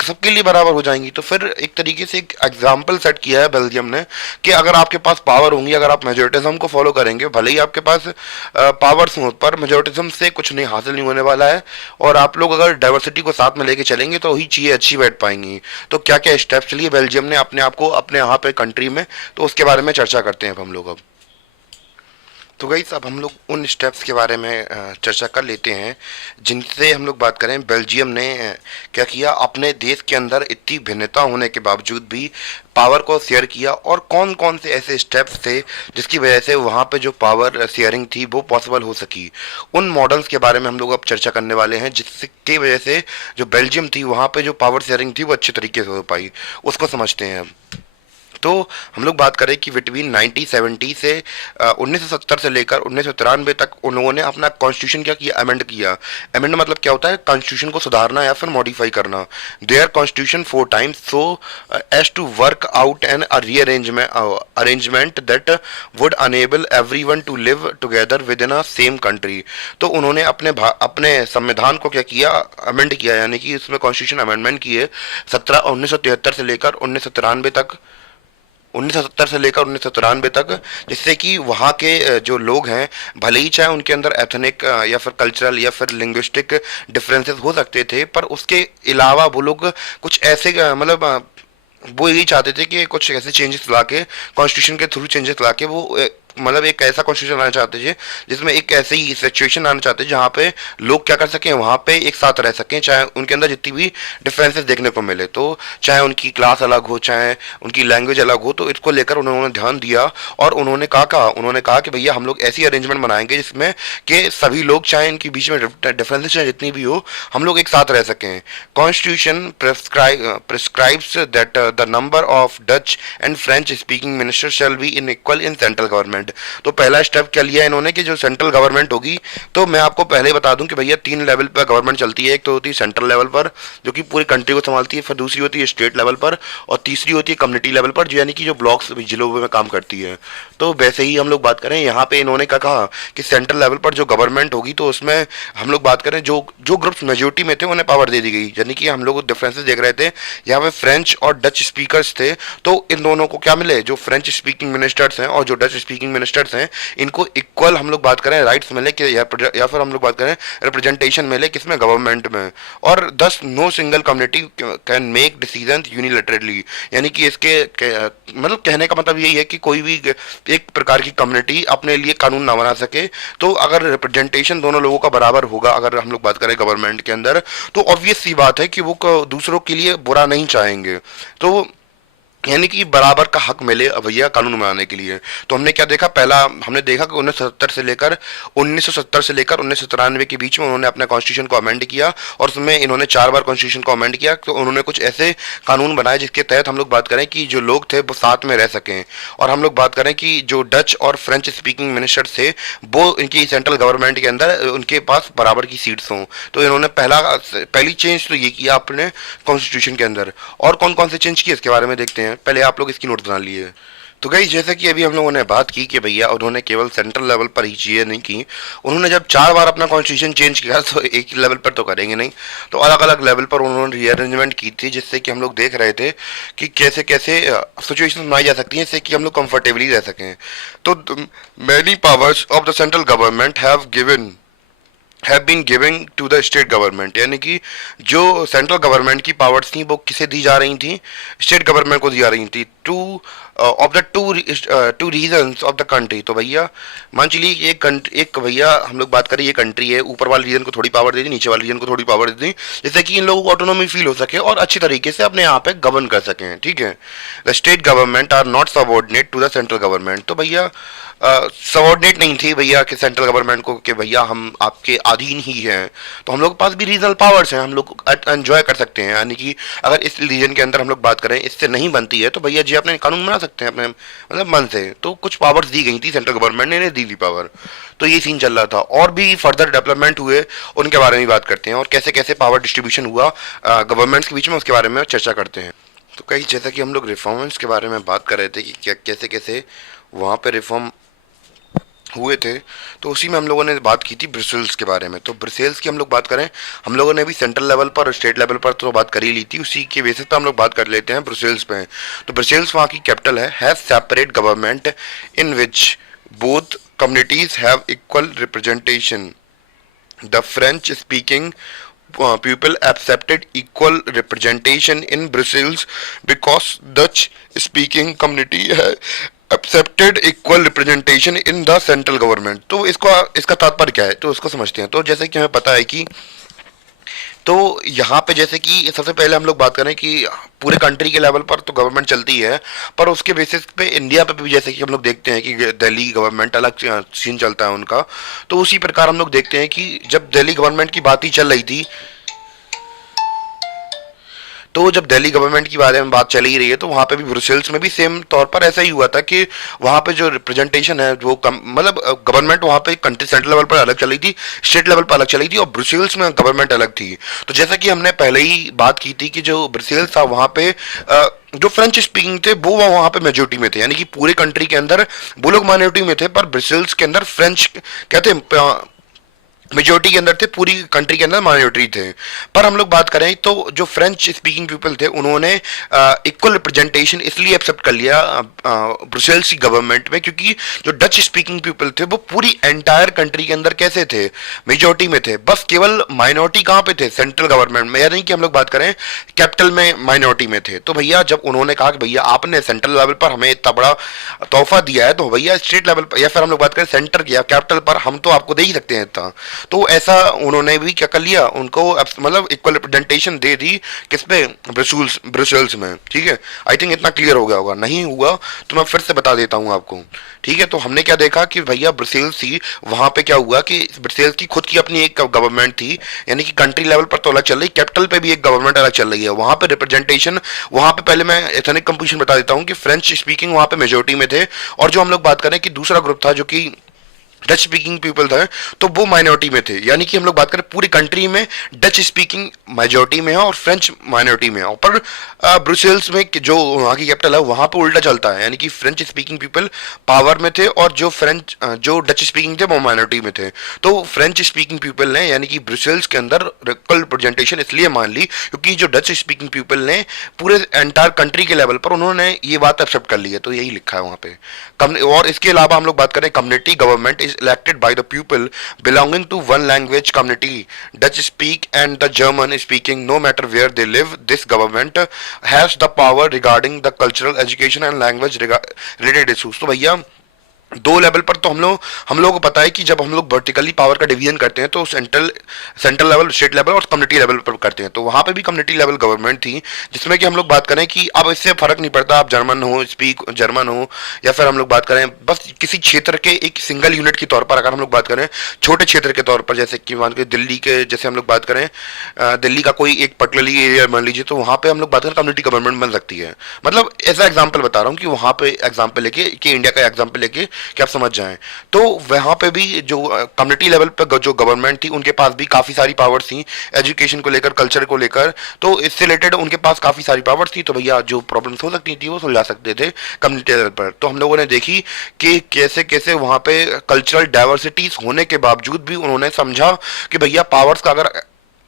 सबके लिए बराबर हो जाएंगी। तो फिर एक तरीके से एक एग्जाम्पल सेट किया है बेल्जियम ने कि अगर आपके पास पावर होंगी, अगर आप मेजोरिटिज्म को फॉलो करेंगे, भले ही आपके पास पावर्स हो, पर मेजोरिटिज्म से कुछ नहीं हासिल नहीं होने वाला है। और आप लोग अगर डाइवर्सिटी को साथ में लेके चलेंगे तो ही चीज़ें अच्छी बैठ पाएंगी। तो क्या क्या स्टेप्स लिए बेल्जियम ने अपने आप को अपने यहाँ पे कंट्री में, तो उसके बारे में चर्चा करते हैं अब हम लोग। अब तो गाइस अब हम लोग उन स्टेप्स के बारे में चर्चा कर लेते हैं जिनसे हम लोग बात करें बेल्जियम ने क्या किया अपने देश के अंदर इतनी भिन्नता होने के बावजूद भी पावर को शेयर किया, और कौन कौन से ऐसे स्टेप्स थे जिसकी वजह से वहाँ पे जो पावर शेयरिंग थी वो पॉसिबल हो सकी। उन मॉडल्स के बारे में हम लोग अब चर्चा करने वाले हैं जिसकी वजह से जो बेल्जियम थी वहाँ पे जो पावर शेयरिंग थी वो अच्छे तरीके से हो पाई। उसको समझते हैं अब। तो हम लोग बात करें कि बिटवीन 1970 से 1970 से लेकर 1993 तक उन्होंने अपना कॉन्स्टिट्यूशन क्या किया, अमेंड किया। अमेंड मतलब क्या होता है, कॉन्स्टिट्यूशन को सुधारना या फिर मॉडिफाई करना। Their constitution 4 times so as to work out an arrangement that would enable everyone to live together within a same country. तो उन्होंने अपने संविधान को क्या किया, अमेंड किया, यानी कि इसमें कॉन्स्टिट्यूशन अमेंडमेंट किए 1973 से लेकर 1993 तक, 1970 से लेकर 1993 तक, जिससे कि वहाँ के जो लोग हैं, भले ही चाहे उनके अंदर एथनिक या फिर कल्चरल या फिर लिंग्विस्टिक डिफरेंसेस हो सकते थे, पर उसके अलावा वो लोग कुछ ऐसे मतलब वो यही चाहते थे कि कुछ ऐसे चेंजेस ला के, कॉन्स्टिट्यूशन के थ्रू चेंजेस ला के वो मतलब एक ऐसा कॉन्स्टिट्यूशन लाना चाहते थे जिसमें एक ऐसी ही सिचुएशन लाना चाहते थे जहाँ पे लोग क्या कर सकें, वहाँ पे एक साथ रह सकें, चाहे उनके अंदर जितनी भी डिफरेंसेस देखने को मिले। तो चाहे उनकी क्लास अलग हो, चाहे उनकी लैंग्वेज अलग हो, तो इसको लेकर उन्होंने ध्यान दिया। और उन्होंने कहा कि भैया हम लोग ऐसी अरेंजमेंट बनाएंगे जिसमें कि सभी लोग, चाहे इनके बीच में डिफरेंसेस चाहे जितनी भी हो, हम लोग एक साथ रह सकें। Constitution prescribes that the number of Dutch and French speaking minister shall be in equal in central government. तो पहला स्टेप क्या लिया इन्होंने कि जो सेंट्रल गवर्नमेंट होगी, तो मैं आपको पहले ही बता दूं कि भैया 3 लेवल पर गवर्नमेंट चलती है। एक तो होती है सेंट्रल लेवल पर जो कि पूरी कंट्री को संभालती है, फिर दूसरी होती है स्टेट लेवल पर, और तीसरी होती है कम्युनिटी लेवल पर, जो यानी कि जो ब्लॉक्स जिलों में काम करती है। तो वैसे ही हम लोग बात करें यहाँ पे इन्होंने क्या कहा कि सेंट्रल लेवल पर जो गवर्नमेंट होगी, तो उसमें हम लोग बात करें जो ग्रुप्स मेजोरिटी में थे उन्हें पावर दे दी गई। यानी कि हम लोग डिफरेंसेस देख रहे थे, यहाँ पे फ्रेंच और डच स्पीकर्स थे, तो इन दोनों को क्या मिले, जो फ्रेंच स्पीकिंग मिनिस्टर्स हैं और जो डच स्पीकिंग मिनिस्टर्स हैं, इनको इक्वल हम लोग बात करें राइट्स मिले कि या फिर हम लोग बात करें रिप्रेजेंटेशन मिले, किसमें, गवर्नमेंट में। और thus no single community can make decision unilaterally, यानी कि इसके मतलब कहने का मतलब यही है कि कोई भी एक प्रकार की कम्युनिटी अपने लिए कानून ना बना सके। तो अगर रिप्रेजेंटेशन दोनों लोगों का बराबर होगा, अगर हम लोग बात करें गवर्नमेंट के अंदर, तो ऑब्वियस सी बात है कि वो दूसरों के लिए बुरा नहीं चाहेंगे। तो यानी कि बराबर का हक मिले भैया कानून बनाने के लिए। तो हमने क्या देखा, पहला हमने देखा कि 1970 से लेकर 1993 के बीच में उन्होंने अपने कॉन्स्टिट्यूशन को अमेंड किया, और उसमें इन्होंने 4 बार कॉन्स्टिट्यूशन को अमेंड किया। तो उन्होंने कुछ ऐसे कानून बनाए जिसके तहत हम लोग बात करें कि जो लोग थे वो साथ में रह सकें। और हम लोग बात करें कि जो डच और फ्रेंच स्पीकिंग मिनिस्टर थे वो इनकी सेंट्रल गवर्नमेंट के अंदर उनके पास बराबर की सीट्स हों। तो इन्होंने पहली चेंज तो ये किया अपने कॉन्स्टिट्यूशन के अंदर। और कौन कौन से चेंज किए इसके बारे में देखते हैं, पहले आप लोग इसकी नोट बना लिए। तो गाइस जैसे कि अभी हम लोगों ने बात की कि भैया उन्होंने केवल सेंट्रल लेवल पर ही चीज़ें नहीं की, उन्होंने जब 4 बार अपना कॉन्स्टिट्यूशन चेंज किया तो एक ही लेवल पर तो करेंगे नहीं, तो अलग अलग लेवल पर उन्होंने रीअरेंजमेंट की थी, जिससे कि हम लोग देख रहे थे कि कैसे कैसे सिचुएशन बनाई जा सकती हैं जिससे कि हम लोग कंफर्टेबली रह सकें। तो many powers of the central government have been giving to the state government, यानी कि जो सेंट्रल गवर्नमेंट की पावर्स थी वो किसे दी जा रही थी, स्टेट गवर्नमेंट को दी जा रही थी, two of the two reasons of the country. तो भैया मान चलिए एक भैया हम लोग बात करें ये कंट्री है, ऊपर वाले रीजन को थोड़ी पावर दे दी, नीचे वाले रीजन को थोड़ी पावर दे दी, जिससे कि इन लोगों को ऑटोनॉमी फील हो सके और अच्छी तरीके से अपने यहाँ पे गवर्न कर सकें। ठीक है, the state government are not subordinate to the central government. तो भैया सबऑर्डिनेट नहीं थी भैया कि सेंट्रल गवर्नमेंट को कि भैया हम आपके अधीन ही हैं, तो हम लोग के पास भी रीजनल पावर्स हैं, हम लोग एंजॉय कर सकते हैं। यानी कि अगर इस रीजन के अंदर हम लोग बात करें इससे नहीं बनती है तो भैया जी अपने कानून बना सकते हैं अपने मतलब मन से। तो कुछ पावर्स दी गई थी, सेंट्रल गवर्नमेंट ने दी थी पावर। तो ये सीन चल रहा था, और भी फर्दर डेवलपमेंट हुए उनके बारे में बात करते हैं, और कैसे कैसे पावर डिस्ट्रीब्यूशन हुआ गवर्नमेंट्स के बीच में, उसके बारे में चर्चा करते हैं। तो कई जैसा कि हम लोग रिफॉर्म्स के बारे में बात कर रहे थे कि क्या कैसे कैसे वहाँ पे रिफॉर्म हुए थे, तो उसी में हम लोगों ने बात की थी ब्रसेल्स के बारे में। तो ब्रसेल्स की हम लोग बात करें, हम लोगों ने भी सेंट्रल लेवल पर और स्टेट लेवल पर तो बात कर ही ली थी, उसी के बेसिस पर हम लोग बात कर लेते हैं ब्रसेल्स पे। तो ब्रसेल्स वहाँ की कैपिटल है separate government in which both communities have equal representation. The French speaking people accepted equal representation in Brussels because Dutch speaking community accepted equal representation in the central government। तो इसका तात्पर्य क्या है, तो उसको समझते हैं। तो जैसे कि हमें पता है कि तो यहाँ पे जैसे कि सबसे पहले हम लोग बात करें कि पूरे कंट्री के लेवल पर तो गवर्नमेंट चलती है, पर उसके बेसिस पे इंडिया पे भी जैसे कि हम लोग देखते हैं कि दिल्ली गवर्नमेंट अलग सीन चलता है उनका। तो उसी प्रकार हम लोग देखते हैं कि जब दिल्ली गवर्नमेंट की बात ही चल रही थी, तो जब दिल्ली गवर्नमेंट की बारे में बात चल ही रही है, तो वहाँ पे भी ब्रुसेल्स में भी सेम तौर पर ऐसा ही हुआ था कि वहाँ पे जो रिप्रेजेंटेशन है वो मतलब गवर्नमेंट वहाँ पे कंट्री सेंट्रल लेवल पर अलग चली थी, स्टेट लेवल पर अलग चली थी, और ब्रुसेल्स में गवर्नमेंट अलग थी। तो जैसा कि हमने पहले ही बात की थी कि जो ब्रुसेल्स था वहाँ पे जो फ्रेंच स्पीकिंग थे वो वहाँ पे मेजोरिटी में थे, यानी कि पूरे कंट्री के अंदर वो लोग माइनॉरिटी में थे, पर ब्रुसेल्स के अंदर फ्रेंच कहते मेजोरिटी के अंदर थे, पूरी कंट्री के अंदर माइनॉरिटी थे। पर हम लोग बात करें तो जो फ्रेंच स्पीकिंग पीपल थे उन्होंने इक्वल रिप्रेजेंटेशन इसलिए एक्सेप्ट कर लिया ब्रुसेल्स की गवर्नमेंट में, क्योंकि जो डच स्पीकिंग पीपल थे वो पूरी एंटायर कंट्री के अंदर कैसे थे, मेजोरिटी में थे। बस केवल माइनॉरिटी कहाँ पे थे, सेंट्रल गवर्नमेंट में, यानी कि हम लोग बात करें कैपिटल में माइनॉरिटी में थे। तो भैया जब उन्होंने कहा कि भैया आपने सेंट्रल लेवल पर हमें इतना बड़ा तोहफा दिया है, तो भैया स्टेट लेवल पर या फिर हम लोग बात करें सेंटर की या कैपिटल पर हम तो आपको दे ही सकते हैं इतना। तो ऐसा उन्होंने भी क्या कर लिया, उनको मतलब इक्वल रिप्रेजेंटेशन दे दी किस पे, ब्रुसेल्स में। ठीक है, आई थिंक इतना क्लियर हो गया होगा, नहीं हुआ तो मैं फिर से बता देता हूँ आपको। ठीक है, तो हमने क्या देखा कि भैया ब्रुसेल्स थी, वहां पे क्या हुआ कि ब्रुसेल्स की खुद की अपनी एक गवर्नमेंट थी, यानी कि कंट्री लेवल पर तो अलग चल रही, कैपिटल पे भी एक गवर्नमेंट अलग चल रही है। वहां पे रिप्रेजेंटेशन, वहां पे पहले मैं एथनिक कंपोजिशन बता देता हूँ कि फ्रेंच स्पीकिंग वहां पे मेजोरिटी में थे, और जो हम लोग बात करें कि दूसरा ग्रुप था जो कि डच स्पीकिंग पीपल था, तो वो माइनॉरिटी में थे। यानी कि हम लोग बात करें पूरी कंट्री में डच स्पीकिंग मेजोरिटी में है और फ्रेंच माइनॉरिटी में है। पर ब्रुसेल्स में जो वहाँ की कैपिटल है वहाँ पे उल्टा चलता है, यानी कि फ्रेंच स्पीकिंग पीपल पावर में थे और जो डच स्पीकिंग थे वो माइनॉरिटी में थे। तो फ्रेंच स्पीकिंग पीपल ने यानी कि ब्रुसेल्स के अंदर इक्वल रिप्रेजेंटेशन इसलिए मान ली क्योंकि जो डच स्पीकिंग पीपल ने पूरे एंटायर कंट्री के लेवल पर उन्होंने ये बात एक्सेप्ट कर ली है। तो यही लिखा है वहाँ पे। और इसके अलावा हम लोग बात करें community government elected by the people belonging to one language community, Dutch speak and the German speaking, no matter where they live. This government has the power regarding the cultural education and language related issues। तो भैया दो level पर तो हम लोगों को पता है कि जब हम लोग वर्टिकली पावर का डिवीजन करते हैं तो सेंट्रल लेवल, स्टेट लेवल और कम्युनिटी लेवल पर करते हैं। तो वहाँ पे भी कम्युनिटी लेवल गवर्नमेंट थी, जिसमें कि हम लोग बात करें कि अब इससे फर्क नहीं पड़ता आप जर्मन हो या फिर हम लोग बात करें बस किसी क्षेत्र के एक सिंगल यूनिट के तौर पर। अगर हम लोग बात करें छोटे क्षेत्र के तौर पर, जैसे कि मान के दिल्ली के, जैसे हम लोग बात करें दिल्ली का कोई एक पर्टिकुलरली एरिया मान लीजिए, तो वहाँ पे हम लोग बात करें कम्युनिटी गवर्नमेंट बन सकती है। मतलब ऐसा एग्जाम्पल बता रहा हूँ कि वहाँ पे एग्जाम्पल लेके कि इंडिया का एग्जाम्पल लेके कि आप समझ जाएं। तो वहां पे भी जो कम्युनिटी लेवल पे जो गवर्नमेंट थी उनके पास भी काफी सारी पावर्स थी, एजुकेशन को लेकर, कल्चर को लेकर, तो इससे रिलेटेड उनके पास काफी सारी पावर्स थी। तो भैया जो प्रॉब्लम्स हो सकती थी वो सुलझा सकते थे कम्युनिटी लेवल पर। तो हम लोगों ने देखी कि कैसे कैसे वहां पे कल्चरल डाइवर्सिटीज होने के बावजूद भी उन्होंने समझा कि भैया पावर्स का अगर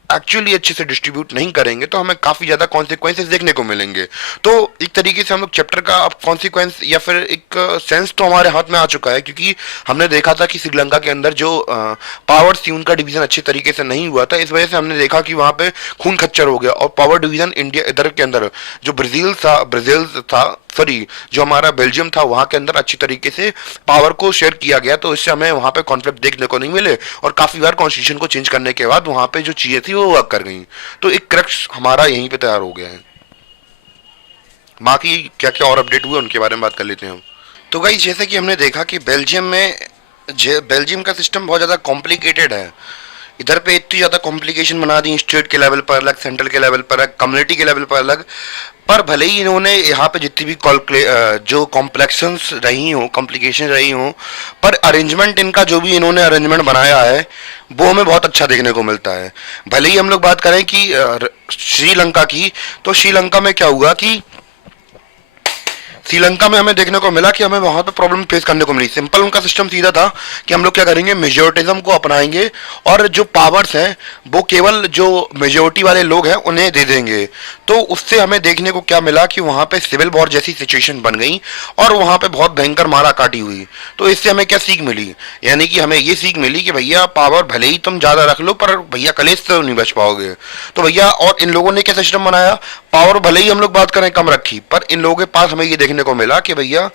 एक्चुअली अच्छे से डिस्ट्रीब्यूट नहीं करेंगे तो हमें काफी ज्यादा कॉन्सिक्वेंसेस देखने को मिलेंगे। तो एक तरीके से हम लोग चैप्टर का अब कॉन्सिक्वेंस या फिर एक सेंस तो हमारे हाथ में आ चुका है, क्योंकि हमने देखा था कि श्रीलंका के अंदर जो पावर्स थी उनका डिवीजन अच्छे तरीके से नहीं हुआ था। इस वजह से हमने देखा कि वहां पे खून खच्चर हो गया और पावर डिवीजन इंडिया इधर के अंदर जो ब्राजील था सॉरी जो हमारा बेल्जियम था वहां के अंदर अच्छी तरीके से पावर को शेयर किया गया। तो इससे हमें वहां पे कॉन्फ्लिक्ट देखने को नहीं मिले और काफी बार कॉन्स्टिट्यूशन को चेंज करने के बाद वहां पे जो चीजें थी वो वर्क कर गई। तो एक क्रक्स हमारा यहीं पे तैयार हो गया है। बाकी क्या क्या और अपडेट हुए उनके बारे में बात कर लेते हैं हम। तो गाइस जैसे कि हमने देखा कि बेल्जियम का सिस्टम बहुत ज़्यादा कॉम्प्लिकेटेड है। इधर पे इतनी ज़्यादा कॉम्प्लिकेशन बना दी, स्टेट के लेवल पर अलग, सेंट्रल के लेवल पर अलग, कम्युनिटी के लेवल पर अलग। पर भले ही इन्होंने यहाँ पे जितनी भी जो कॉम्प्लेक्शंस रही हो, कॉम्प्लिकेशन रही हो, पर अरेंजमेंट इनका जो भी इन्होंने अरेंजमेंट बनाया है वो हमें बहुत अच्छा देखने को मिलता है। भले ही हम लोग बात करें कि श्रीलंका की, तो श्रीलंका में क्या हुआ कि श्रीलंका में हमें देखने को मिला कि हमें वहां पे प्रॉब्लम फेस करने को मिली। सिंपल उनका सिस्टम सीधा था कि हम लोग क्या करेंगे, मेजोरिटिज्म को अपनाएंगे और जो पावर्स हैं वो केवल जो मेजोरिटी वाले लोग हैं उन्हें दे देंगे। तो उससे हमें देखने को क्या मिला कि वहां पे सिविल वॉर जैसी सिचुएशन बन गई और वहां पे बहुत भयंकर मारा काटी हुई। तो इससे हमें क्या सीख मिली, यानी कि हमें ये सीख मिली कि भैया पावर भले ही तुम ज्यादा रख लो पर भैया कलेश तो नहीं बच पाओगे। तो भैया और इन लोगों ने क्या सिस्टम बनाया, पावर भले ही हम लोग बात करें कम रखी, पर इन लोगों के पास हमें ये देखने को मिला कि भैया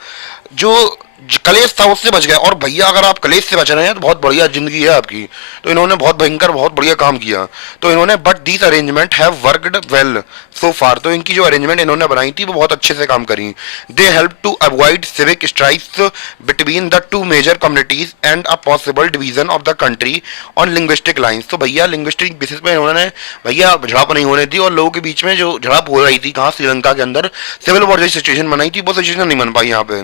जो कलेश था उससे बच गया। और भैया अगर आप कलेश से बच रहे हैं तो बहुत बढ़िया जिंदगी है आपकी। तो इन्होंने बहुत भयंकर बहुत बढ़िया काम किया। तो इन्होंने but these arrangement have worked well so far. तो इनकी जो अरेंजमेंट इन्होंने बनाई थी वो बहुत अच्छे से काम करी। They help to avoid civic strikes between the two major communities and a possible division of the country on linguistic lines. तो भैया लिंग्विस्टिक बेसिस पे इन्होंने भैया झड़प नहीं होने दी और लोगों के बीच में जो झड़प हो रही थी कहाँ, श्रीलंका के अंदर सिविल वॉर जैसी सिचुएशन बनाई थी, वो सिचुएशन नहीं बन पाई यहाँ पे।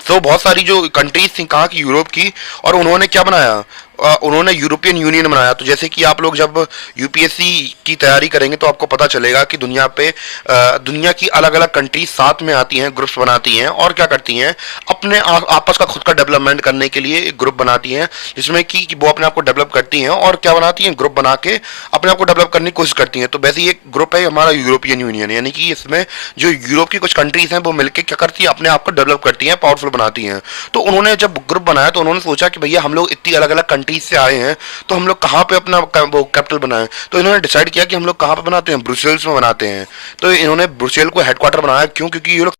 तो बहुत सारी जो कंट्रीज थी कहाँ की, यूरोप की, और उन्होंने क्या बनाया, उन्होंने यूरोपियन यूनियन बनाया। तो जैसे कि आप लोग जब यूपीएससी की तैयारी करेंगे तो आपको पता चलेगा कि दुनिया की अलग अलग कंट्रीज साथ में आती हैं, ग्रुप्स बनाती हैं और क्या करती हैं, अपने आपस का खुद का डेवलपमेंट करने के लिए एक ग्रुप बनाती हैं जिसमें कि वो अपने आप को डेवलप करती हैं और क्या बनाती हैं, ग्रुप बना के अपने आप को डेवलप करने की कोशिश करती हैं। तो वैसे ही एक ग्रुप है हमारा यूरोपियन यूनियन, यानी कि इसमें जो यूरोप की कुछ कंट्रीज हैं वो मिलकर क्या करती हैं, अपने आप को डेवलप करती हैं, पावरफुल बनाती हैं। तो उन्होंने जब ग्रुप बनाया तो उन्होंने सोचा कि भैया हम लोग इतनी अलग अलग कंट्रीज से आए हैं तो हम लोग कहाँ पे अपना वो कैपिटल बनाएं। तो इन्होंने डिसाइड किया कि हम लोग कहाँ पे बनाते हैं, ब्रुसेल्स में बनाते हैं। तो इन्होंने ब्रुसेल को हेडक्वार्टर बनाया। क्यों? क्योंकि ये लोग,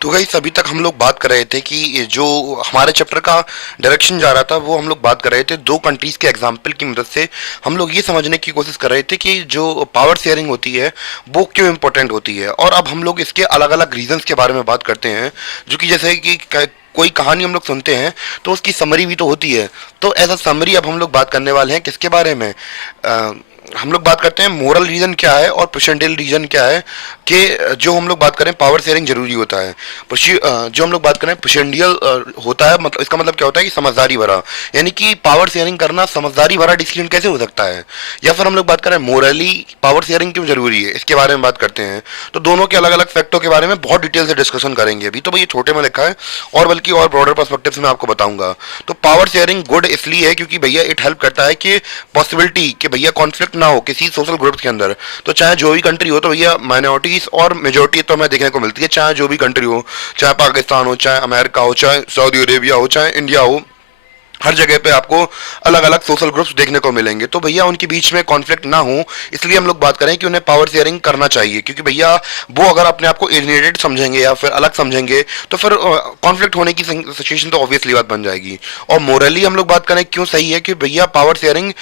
तो गाइस अभी तक हम लोग बात कर रहे थे कि जो हमारे चैप्टर का डायरेक्शन जा रहा था वो हम लोग बात कर रहे थे दो कंट्रीज के एग्जाम्पल की मदद से। हम लोग ये समझने की कोशिश कर रहे थे कि जो पावर शेयरिंग होती है वो क्यों इम्पोर्टेंट होती है। और अब हम लोग इसके अलग अलग रीजंस के बारे में बात करते हैं, जो कि जैसे कि कोई कहानी हम लोग सुनते हैं तो उसकी समरी भी तो होती है। तो एज अ समरी अब हम लोग बात करने वाले हैं किसके बारे में, हम लोग बात करते हैं मोरल रीजन क्या है और प्रेसिडेंशियल रीजन क्या है कि जो हम लोग बात करें पावर शेयरिंग जरूरी होता है। जो हम लोग बात करें प्रेसिडेंशियल होता है, मतलब इसका मतलब क्या होता है कि समझदारी भरा, यानी कि पावर शेयरिंग करना समझदारी भरा डिसीजन कैसे हो सकता है। या फिर हम लोग बात करें मोरली पावर शेयरिंग क्यों जरूरी है, इसके बारे में बात करते हैं। तो दोनों के अलग अलग फैक्टों के बारे में बहुत डिटेल से डिस्कशन करेंगे अभी। तो भाई ये छोटे में लिखा है और बल्कि और ब्रॉडर पर्सपेक्टिव से मैं आपको बताऊंगा। तो पावर शेयरिंग गुड इसलिए है क्योंकि भैया इट हेल्प करता है कि पॉसिबिलिटी कि भैया कॉन्फ्लिक्ट ना हो किसी सोशल ग्रुप्स के अंदर। तो चाहे जो भी कंट्री हो, तो भैया माइनॉरिटीज और मेजोरिटी तो हमें देखने को मिलती है, चाहे जो भी कंट्री हो, चाहे पाकिस्तान हो, चाहे अमेरिका हो, चाहे सऊदी अरेबिया हो, चाहे इंडिया हो, हर जगह पे आपको अलग अलग सोशल ग्रुप्स देखने को मिलेंगे। तो भैया उनके बीच में कॉन्फ्लिक्ट ना हो इसलिए हम लोग बात करें कि उन्हें पावर शेयरिंग करना चाहिए। क्योंकि भैया वो अगर अपने आप को एलिनेटेड समझेंगे या फिर अलग समझेंगे तो फिर कॉन्फ्लिक्ट होने की सिचुएशन तो ऑब्वियसली बात बन जाएगी। और मोरली हम लोग बात करें क्यों सही है कि भैया पावर शेयरिंग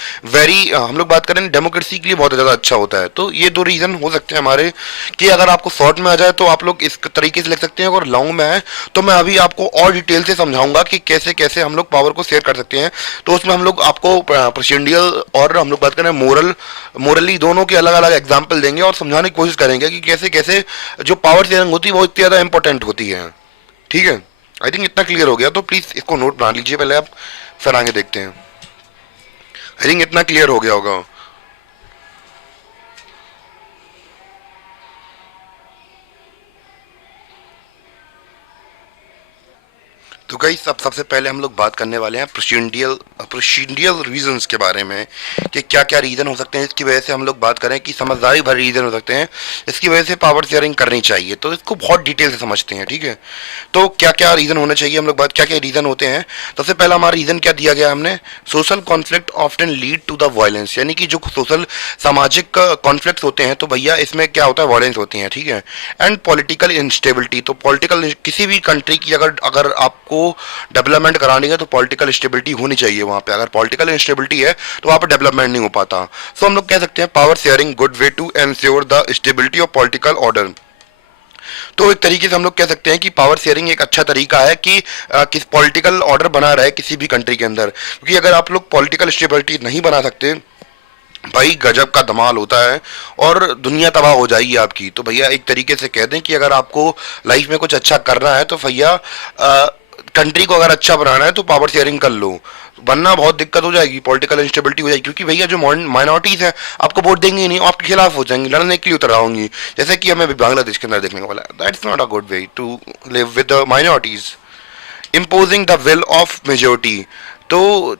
हम लोग बात करें डेमोक्रेसी के लिए बहुत ज़्यादा अच्छा होता है। तो ये दो रीज़न हो सकते हैं हमारे कि अगर आपको शॉर्ट में आ जाए तो आप लोग इस तरीके से लिख सकते हैं, अगर लॉन्ग में है तो मैं अभी आपको और डिटेल से समझाऊंगा कि कैसे कैसे हम लोग पावर को शेयर कर सकते हैं। तो उसमें हम लोग आपको प्रेसिडेंशियल और हम लोग बात करें मोरली दोनों के अलग अलग एग्जांपल देंगे और समझाने की कोशिश करेंगे कि कैसे कैसे जो पावर शेयरिंग होती है वो इतनी ज़्यादा इंपॉर्टेंट होती है। ठीक है, आई थिंक इतना क्लियर हो गया। तो प्लीज़ इसको नोट बना लीजिए पहले आप, फिर आगे देखते हैं। आई थिंक इतना क्लियर हो गया होगा। तो गाइस अब सबसे पहले हम लोग बात करने वाले हैं प्रेसिडेंशियल रीजंस के बारे में कि क्या क्या रीज़न हो सकते हैं इसकी वजह से हम लोग बात करें कि समझदारी भरे रीज़न हो सकते हैं इसकी वजह से पावर शेयरिंग करनी चाहिए। तो इसको बहुत डिटेल से समझते हैं। ठीक है, तो क्या क्या रीज़न होने चाहिए, हम लोग बात क्या क्या रीज़न होते हैं। सबसे पहला हमारा रीज़न क्या दिया गया हमने, social conflict often lead to the violence, यानी कि जो सोशल सामाजिक कॉन्फ्लिक्ट होते हैं तो भैया इसमें क्या होता है, वायलेंस होती है। ठीक है, एंड पॉलिटिकल इंस्टेबिलिटी, तो पॉलिटिकल किसी भी कंट्री की अगर आपको डेवलपमेंट करानी है तो पॉलिटिकल स्टेबिलिटी होनी चाहिए वहां पे। अगर पॉलिटिकल इंस्टेबिलिटी है तो वहां पे डेवलपमेंट नहीं हो पाता। सो हम लोग कह सकते हैं power sharing good way to ensure the stability of political order. तो एक तरीके से हम लोग कह सकते हैं कि पावर शेयरिंग एक अच्छा तरीका है कि किस पॉलिटिकल ऑर्डर बना रहे किसी भी कंट्री के अंदर, क्योंकि अगर आप लोग पॉलिटिकल स्टेबिलिटी नहीं बना सकते, भाई गजब का धमाल होता है और दुनिया तबाह हो जाएगी आपकी। तो भैया एक तरीके से कह दें कि अगर आपको लाइफ में कुछ अच्छा करना है तो भैया कंट्री को अगर अच्छा बनाना है तो पावर शेयरिंग कर लो, वरना बहुत दिक्कत हो जाएगी, पॉलिटिकल इंस्टेबिलिटी हो जाएगी। क्योंकि भैया जो माइनॉरिटीज हैं आपको वोट देंगे ही नहीं, आपके खिलाफ हो जाएंगी, लड़ने के लिए उतर आओगी, जैसे कि हमें अभी बांग्लादेश के अंदर देखने को मिला। That's not a good way to live with the minorities. imposing the will of majority, तो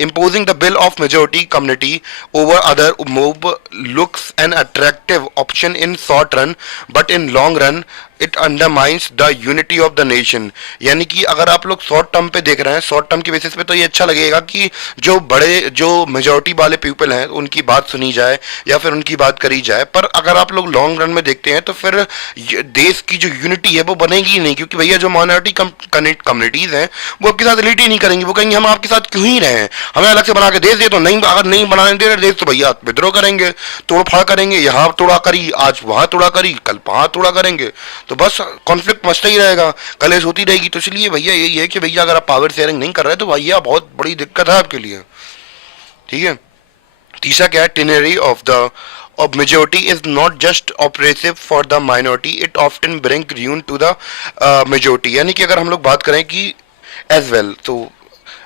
imposing the will of majority community over other mob looks an attractive option in short run, but in long run it undermines the unity of the nation। यानी कि अगर आप लोग short term पे देख रहे हैं, शॉर्ट टर्म की बेसिस पे तो ये अच्छा लगेगा कि जो मेजोरिटी वाले पीपल हैं उनकी बात सुनी जाए या फिर उनकी बात करी जाए, पर अगर आप लोग लॉन्ग रन में देखते हैं तो फिर देश की जो यूनिटी है वो बनेगी ही नहीं। क्योंकि भैया जो माइनॉरिटी कम्युनिटीज हैं वो आपके साथ रिलेट ही नहीं करेंगी, वो कहेंगे हम आपके साथ क्यों ही रहे हैं, हमें अलग से बना के देश दे। तो नहीं, अगर नहीं बनाने दे रहे देश तो भैया विद्रोह करेंगे, तोड़ फाड़ करेंगे, यहाँ तोड़ा करी आज वहां तोड़ा करी कल वहां तोड़ा करेंगे, तो बस कॉन्फ्लिक्ट मचता ही रहेगा, कलेश होती रहेगी। तो इसलिए भैया यही है कि भैया अगर आप पावर शेयरिंग नहीं कर रहे तो भैया बहुत बड़ी दिक्कत है आपके लिए, ठीक है। तीसरा क्या है, टिनरी of the of majority is not just oppressive for the minority, it often bring ruin to the majority। यानी कि अगर हम लोग बात करें कि as well, तो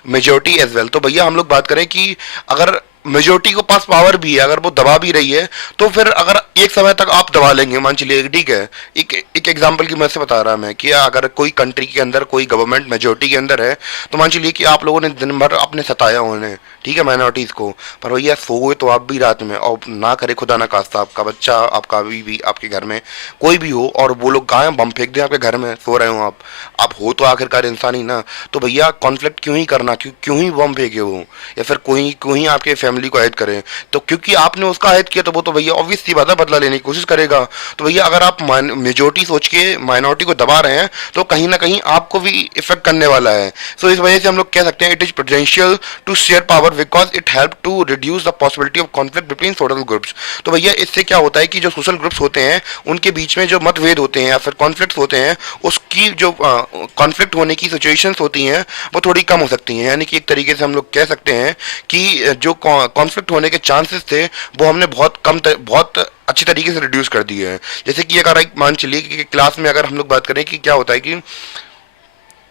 मेजोरिटी एज वेल, तो भैया हम लोग बात करें कि अगर मेजोरिटी को पास पावर भी है, अगर वो दबा भी रही है तो फिर अगर एक समय तक आप दबा लेंगे, मान चलिए ठीक है, एक एग्जांपल की मैं से बता रहा मैं कि अगर कोई कंट्री के अंदर कोई गवर्नमेंट मेजोरिटी के अंदर है तो मान चलिए कि आप लोगों ने दिन भर अपने सताया उन्हें, ठीक है, माइनॉरिटीज को, पर भैया सोए तो आप भी रात में, और ना करे खुदा ना खास्ता आपका बच्चा, आपका बीवी, आपके घर में कोई भी हो और वो लोग गाय बम फेंक दें आपके घर में, सो रहे हो आप हो तो आखिरकार इंसान ही ना, तो भैया कॉन्फ्लिक्ट क्यों ही करना, क्यों ही बम फेंके वो, या फिर क्यों ही आपके फैमिली को ऐड करें, तो क्योंकि आपने उसका ऐड किया तो वो तो भैया ऑब्वियस सी बात है बदला लेने की कोशिश करेगा। तो भैया अगर आप मेजोरिटी सोच के माइनॉरिटी को दबा रहे हैं तो कहीं ना कहीं आपको भी इफेक्ट करने वाला है। सो इस वजह से हम लोग कह सकते हैं it is potential to share power because it help to reduce the possibility of conflict between social groups. तो भैया इससे क्या होता है कि जो सोशल ग्रुप्स होते हैं उनके बीच में जो मतभेद होते हैं या फिर कॉन्फ्लिक्ट होते हैं, उसकी जो कॉन्फ्लिक्ट होने की सिचुएशंस होती हैं वो थोड़ी कम हो सकती हैं। यानी कि एक तरीके से हम लोग कह सकते हैं कि जो कॉन्फ्लिक्ट होने के चांसेस थे वो हमने बहुत अच्छी तरीके से रिड्यूस कर दिए हैं। जैसे कि अगर मान चलिए कि क्लास में अगर हम लोग बात करें कि क्या होता है कि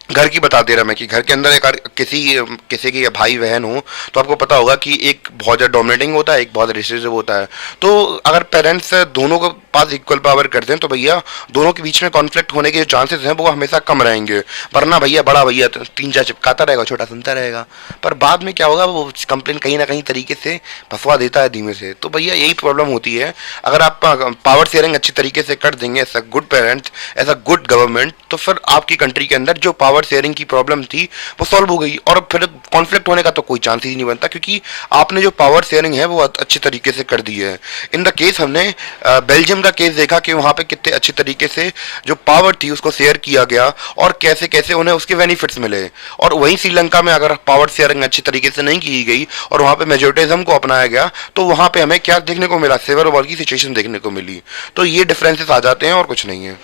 घर की बता दे रहा मैं कि घर के अंदर एक किसी के भाई बहन हो तो आपको पता होगा कि एक बहुत ज़्यादा डोमिनेटिंग होता है, एक बहुत रिसेसिव होता है। तो अगर पेरेंट्स दोनों के पास इक्वल पावर करते हैं तो भैया दोनों के बीच में कॉन्फ्लिक्ट होने के जो चांसेस हैं वो हमेशा कम रहेंगे, वरना भैया बड़ा भैया तीन चार चिपकाता रहेगा, छोटा सुनता रहेगा, पर बाद में क्या होगा वो कंप्लेन कहीं ना कहीं तरीके से फंसवा देता है धीमे से। तो भैया यही प्रॉब्लम होती है। अगर आप पावर शेयरिंग अच्छी तरीके से कर देंगे as a good parents, as a good government, तो फिर आपकी कंट्री के अंदर जो पावर शेयरिंग की प्रॉब्लम थी वो सॉल्व हो गई और फिर कॉन्फ्लिक्ट होने का तो कोई चांस ही नहीं बनता, क्योंकि आपने जो पावर शेयरिंग है वो अच्छे तरीके से कर दी है। इन द केस हमने बेल्जियम का केस देखा कि वहां पे कितने अच्छे तरीके से जो पावर थी उसको शेयर किया गया और कैसे कैसे उन्हें उसके बेनिफिट्स मिले। और वहीं श्रीलंका में अगर पावर शेयरिंग अच्छी तरीके से नहीं की गई और वहां पे मेजोरिटिज्म को अपनाया गया तो वहां पे हमें क्या देखने को मिला, सिविल वॉर की सिचुएशन देखने को मिली। तो ये डिफरेंसेस आ जाते हैं और कुछ नहीं है।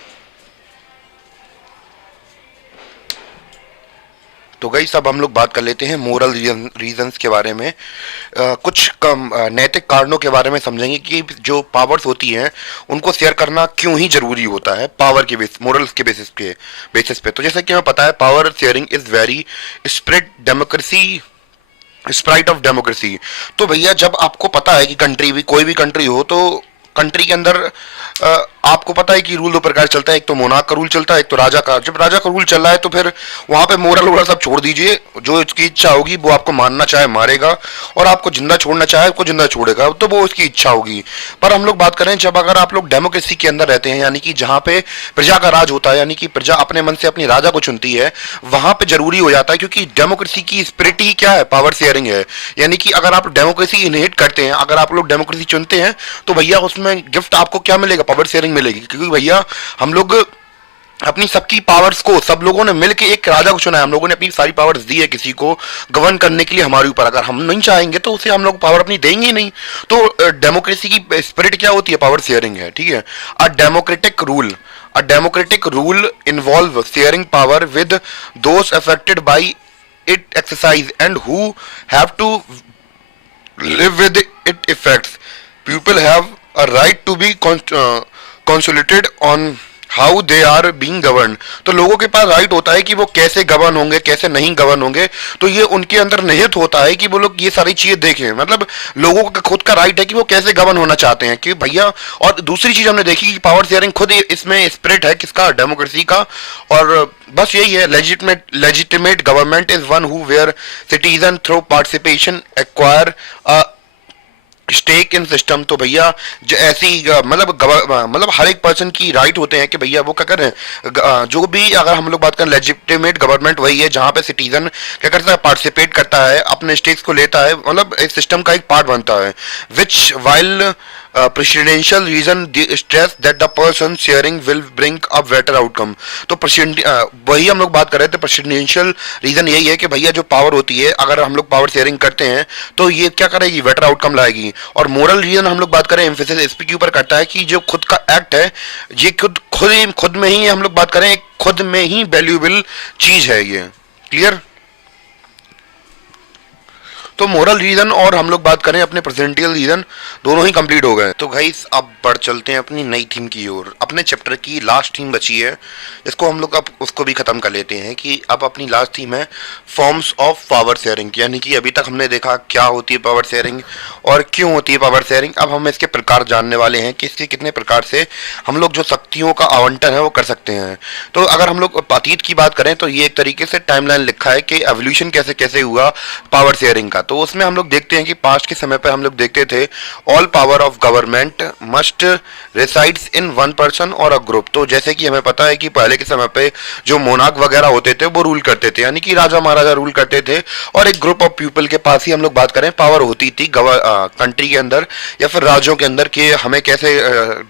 तो गई सब हम लोग बात कर लेते हैं मोरल रीजंस के बारे में, कुछ कम नैतिक कारणों के बारे में समझेंगे कि जो पावर्स होती हैं उनको शेयर करना क्यों ही जरूरी होता है पावर के मोरल्स के बेसिस पे। तो जैसे कि हमें पता है power sharing is very Sprite of democracy. तो भैया जब आपको पता है कि कंट्री भी कोई भी कंट्री हो तो कंट्री के अंदर आपको पता है कि रूल दो प्रकार चलता है, एक तो मोनार्क का रूल चलता है, एक तो राजा का। जब राजा का रूल चल रहा है तो फिर वहां पे मोरल वोरल सब छोड़ दीजिए, जो इसकी इच्छा होगी वो आपको मारना चाहे मारेगा और आपको जिंदा छोड़ना चाहे आपको जिंदा छोड़ेगा, तो वो उसकी इच्छा होगी। पर हम लोग बात करें जब अगर आप लोग डेमोक्रेसी के अंदर रहते हैं, यानी कि जहाँ पे प्रजा का राज होता है, यानी कि प्रजा अपने मन से अपनी राजा को चुनती है, वहां पे जरूरी हो जाता है, क्योंकि डेमोक्रेसी की स्पिरिट ही क्या है, पावर शेयरिंग है। यानी कि अगर आप डेमोक्रेसी इनहेरिट करते हैं, अगर आप लोग डेमोक्रेसी चुनते हैं तो भैया उसमें गिफ्ट आपको क्या मिलेगा, पावर शेयरिंग मिलेगी। क्योंकि भैया हम लोग अपनी सबकी पावर्स को सब लोगों ने मिलकर एक राजा को चुना है, हम लोगों ने अपनी सारी पावर्स दी है किसी को गवर्न करने के लिए हमारे ऊपर, अगर हम नहीं चाहेंगे तो उसे हम लोग पावर अपनी देंगे ही नहीं। तो डेमोक्रेसी की स्पिरिट क्या होती है? पावर शेयरिंग है, ठीक है। A democratic rule a democratic rule involve sharing power with those affected by it exercise and who have to live with it effects. People have a right to be consulted on how they are being govern. तो लोगों के पास right होता है कि वो कैसे govern होंगे, कैसे नहीं गवर्न होंगे। तो ये उनके अंदर निहित होता है कि वो लोग ये सारी चीजें देखें, मतलब लोगों का खुद का राइट है कि वो कैसे गवर्न होना चाहते हैं कि भैया। और दूसरी चीज हमने देखी कि पावर शेयरिंग खुद इसमें स्पिरिट है किसका? डेमोक्रेसी का। और बस यही है, legitimate government is one who where citizen through participation acquire stake in system. तो भैया ऐसी मतलब हर एक पर्सन की राइट होते हैं कि भैया वो क्या करें, जो भी अगर हम लोग बात करें लेजिटिमेट गवर्नमेंट वही है जहां पे सिटीजन क्या करता है, पार्टिसिपेट करता है, अपने स्टेक्स को लेता है, मतलब इस सिस्टम का एक पार्ट बनता है। विच while presidential reason stress that the person sharing will bring a better outcome। तो वही हम लोग बात कर रहे थे, प्रेसिडेंशियल रीजन यही है कि भैया जो पावर होती है अगर हम लोग पावर शेयरिंग करते हैं तो ये क्या करेगी, बेटर आउटकम लाएगी। और मोरल रीजन हम लोग बात करें, एम्फेसिस इस के ऊपर करता है कि जो खुद का एक्ट है ये खुद में ही हम लोग बात करें खुद में ही वैल्यूएबल चीज है ये। क्लियर? तो मोरल रीजन और हम लोग बात करें अपने प्रेजेंटियल रीजन दोनों ही कंप्लीट हो गए। तो गाइस अब बढ़ चलते हैं अपनी नई थीम की ओर। अपने चैप्टर की लास्ट थीम बची है, इसको हम लोग अब उसको भी खत्म कर लेते हैं कि अब अपनी लास्ट थीम है फॉर्म्स ऑफ पावर शेयरिंग। यानी कि अभी तक हमने देखा क्या होती है पावर शेयरिंग और क्यों होती है पावर शेयरिंग। अब हम इसके प्रकार जानने वाले हैं कि इसके कितने प्रकार से हम लोग जो शक्तियों का आवंटन है वो कर सकते हैं। तो अगर हम लोग अतीत की बात करें तो ये एक तरीके से टाइमलाइन लिखा है कि एवोल्यूशन कैसे कैसे हुआ पावर शेयरिंग का। तो उसमें हम लोग देखते हैं कि पास्ट के समय पे हम लोग देखते थे all power of government must resides in one person और अ ग्रुप। तो जैसे कि हमें पता है कि पहले के समय पे जो मोनार्क वगैरह होते थे वो रूल करते थे, यानी कि राजा महाराजा रूल करते थे और एक ग्रुप ऑफ पीपल के पास ही हम लोग बात करें पावर होती थी कंट्री के अंदर या फिर राज्यों के अंदर कि हमें कैसे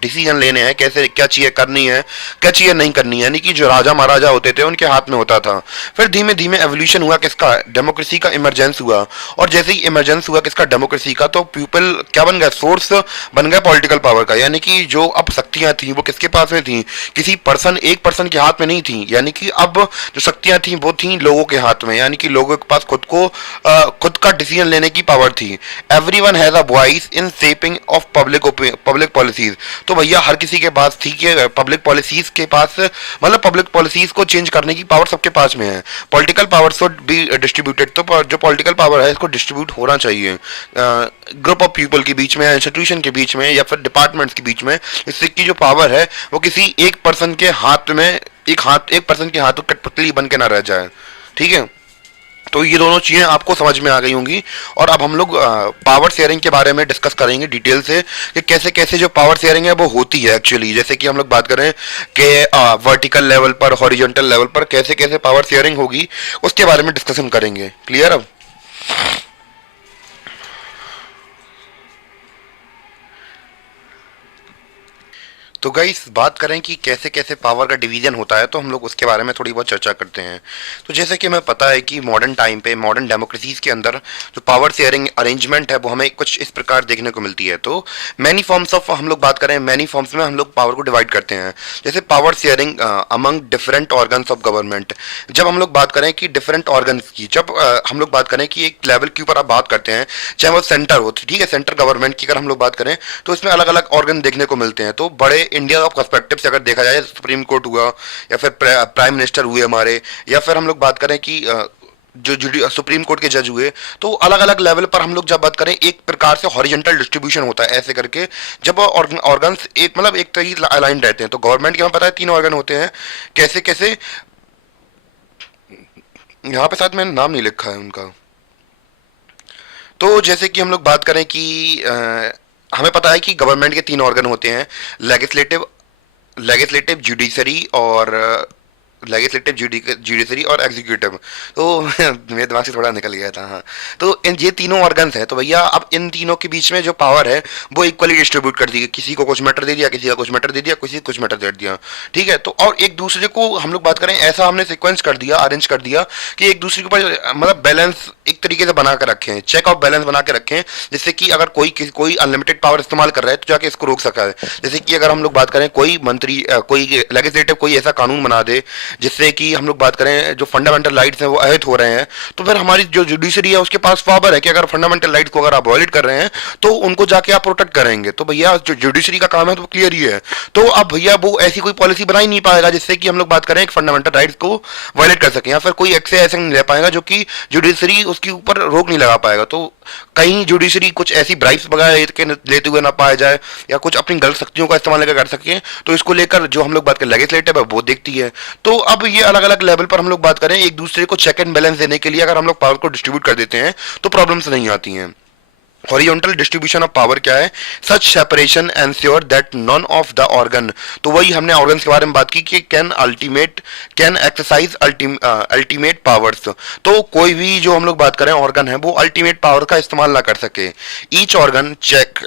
डिसीजन लेने हैं, कैसे क्या चीजें करनी है, क्या चीजें नहीं करनी है। यानी कि जो राजा महाराजा होते थे उनके हाथ में होता था। फिर धीमे धीमे एवोल्यूशन हुआ किसका? डेमोक्रेसी का इमरजेंस हुआ। और जैसे ही इमरजेंस हुआ किसका? डेमोक्रेसी का। तो पीपल क्या बन गया? सोर्स बन गया पॉलिटिकल पावर का। यानी कि जो अब शक्तियां थी वो किसके पास में थी? किसी एक पर्सन के हाथ में नहीं थी। यानी कि अब जो शक्तियां थी वो थी लोगों के हाथ में, यानी कि लोगों के पास खुद का डिसीजन लेने की पावर थी। Everyone has a voice in shaping of public policies. तो भैया हर किसी के पास थी कि पब्लिक पॉलिसीज के पास, मतलब पब्लिक पॉलिसीज को चेंज करने की पावर सबके पास में है। Political power should be distributed. तो जो पॉलिटिकल पावर है इसको डिस्ट्रीब्यूट होना चाहिए ग्रुप ऑफ पीपल के बीच में, इंस्टीट्यूशन के बीच में या फिर डिपार्टमेंट्स के बीच में। इससे की जो पावर है वो किसी एक पर्सन के हाथ में, एक पर्सन के हाथों कठपुतली बन के ना रह जाए। ठीक है, तो ये दोनों चीजें आपको समझ में आ गई होंगी। और अब हम लोग पावर शेयरिंग के बारे में डिस्कस करेंगे डिटेल से कि कैसे कैसे जो पावर शेयरिंग है वो होती है एक्चुअली। जैसे कि हम लोग बात करें कि वर्टिकल लेवल पर, हॉरिजॉन्टल लेवल पर कैसे कैसे पावर शेयरिंग होगी उसके बारे में डिस्कशन करेंगे। क्लियर? अब तो गाइस बात करें कि कैसे कैसे पावर का डिवीजन होता है तो हम लोग उसके बारे में थोड़ी बहुत चर्चा करते हैं। तो जैसे कि हमें पता है कि मॉडर्न टाइम पे मॉडर्न डेमोक्रेसीज के अंदर जो पावर शेयरिंग अरेंजमेंट है वो हमें कुछ इस प्रकार देखने को मिलती है। तो मैनी फॉर्म्स ऑफ हम लोग बात करें, मैनी फॉर्म्स में हम लोग पावर को डिवाइड करते हैं। जैसे power sharing among different organs of government. जब हम लोग बात करें कि डिफरेंट ऑर्गन्स की, जब हम लोग बात करें कि एक लेवल के ऊपर आप बात करते हैं, चाहे वो सेंटर हो, ठीक है, सेंटर गवर्नमेंट की अगर हम लोग बात करें तो इसमें अलग अलग ऑर्गन देखने को मिलते हैं। तो बड़े इंडिया का पर्सपेक्टिव से अगर देखा जाए, सुप्रीम कोर्ट हुआ या फिर प्राइम मिनिस्टर हुए हमारे, या फिर हम लोग बात करें कि जो सुप्रीम कोर्ट के जज हुए, तो अलग अलग लेवल पर हम लोग जब बात करें एक प्रकार से हॉरिजॉन्टल डिस्ट्रीब्यूशन होता है। ऐसे करके जब ऑर्गन्स एक मतलब एक तरीके अलाइन रहते हैं। तो गवर्नमेंट के हमें पता है 3 ऑर्गन होते हैं। कैसे कैसे, यहाँ पे साथ मैंने नाम नहीं लिखा है उनका। तो जैसे कि हम लोग बात करें कि हमें पता है कि गवर्नमेंट के 3 ऑर्गन होते हैं, लेजिस्लेटिव, जुडिशरी और लेजिस्लेटिव, जुडिशरी और एग्जीक्यूटिव। तो मेरे दिमाग से थोड़ा निकल गया था, हाँ। तो इन ये तीनों ऑर्गन्स हैं, तो भैया अब इन तीनों के बीच में जो पावर है वो इक्वली डिस्ट्रीब्यूट कर दी गई, किसी को कुछ मैटर दे दिया, किसी का कुछ मैटर दे दिया, किसी को कुछ मैटर दे दिया, ठीक है। तो और एक दूसरे को हम लोग बात करें, ऐसा हमने सिक्वेंस कर दिया, अरेंज कर दिया कि एक दूसरे के ऊपर मतलब बैलेंस एक तरीके से बना कर रखें, चेक ऑफ बैलेंस बना के रखें, जिससे कि अगर कोई अनलिमिटेड पावर इस्तेमाल कर रहा है तो जाके इसको रोक सका है। जैसे कि अगर हम लोग बात करें, कोई मंत्री कोई लेजिस्लेटिव कोई ऐसा कानून बना दे जिससे कि हम लोग बात करें जो फंडामेंटल राइट्स हैं वो अहत हो रहे हैं, तो फिर हमारी जो जुडिशरी है उसके पास पावर है कि अगर फंडामेंटल राइट्स को अगर आप वायलेट कर रहे हैं तो उनको जाके आप प्रोटेक्ट करेंगे। तो भैया जो जुडिशरी का काम है तो क्लियर ही है। तो अब भैया वो ऐसी कोई पॉलिसी बना ही नहीं पाएगा जिससे कि हम लोग बात करें फंडामेंटल राइट्स को वायलेट कर सकें, या फिर कोई ऐसा नहीं ले पाएगा जो कि जुडिशरी उसके ऊपर रोक नहीं लगा पाएगा। तो कहीं जुडिशरी कुछ ऐसी ब्राइब्स वगैरह लेते हुए ना पाया जाए, या कुछ अपनी गलत शक्तियों का इस्तेमाल लेकर कर सके, तो इसको लेकर जो हम लोग बात करें लेजिस्लेटिव है वो देखती है। तो अब ये अलग अलग लेवल पर हम लोग बात करें, एक दूसरे को चेक एंड बैलेंस देने के लिए अगर हम लोग पावर को डिस्ट्रीब्यूट कर देते हैं तो प्रॉब्लम्स नहीं आती हैं। हॉरिजॉन्टल डिस्ट्रीब्यूशन ऑफ पावर क्या है? Such separation ensure that none of the organ, तो वही हमने ऑर्गन्स के बारे में बात की कि कैन एक्सरसाइज अल्टीमेट पावर्स। तो कोई भी जो हम लोग बात करें ऑर्गन है वो अल्टीमेट पावर का इस्तेमाल ना कर सके। Each organ check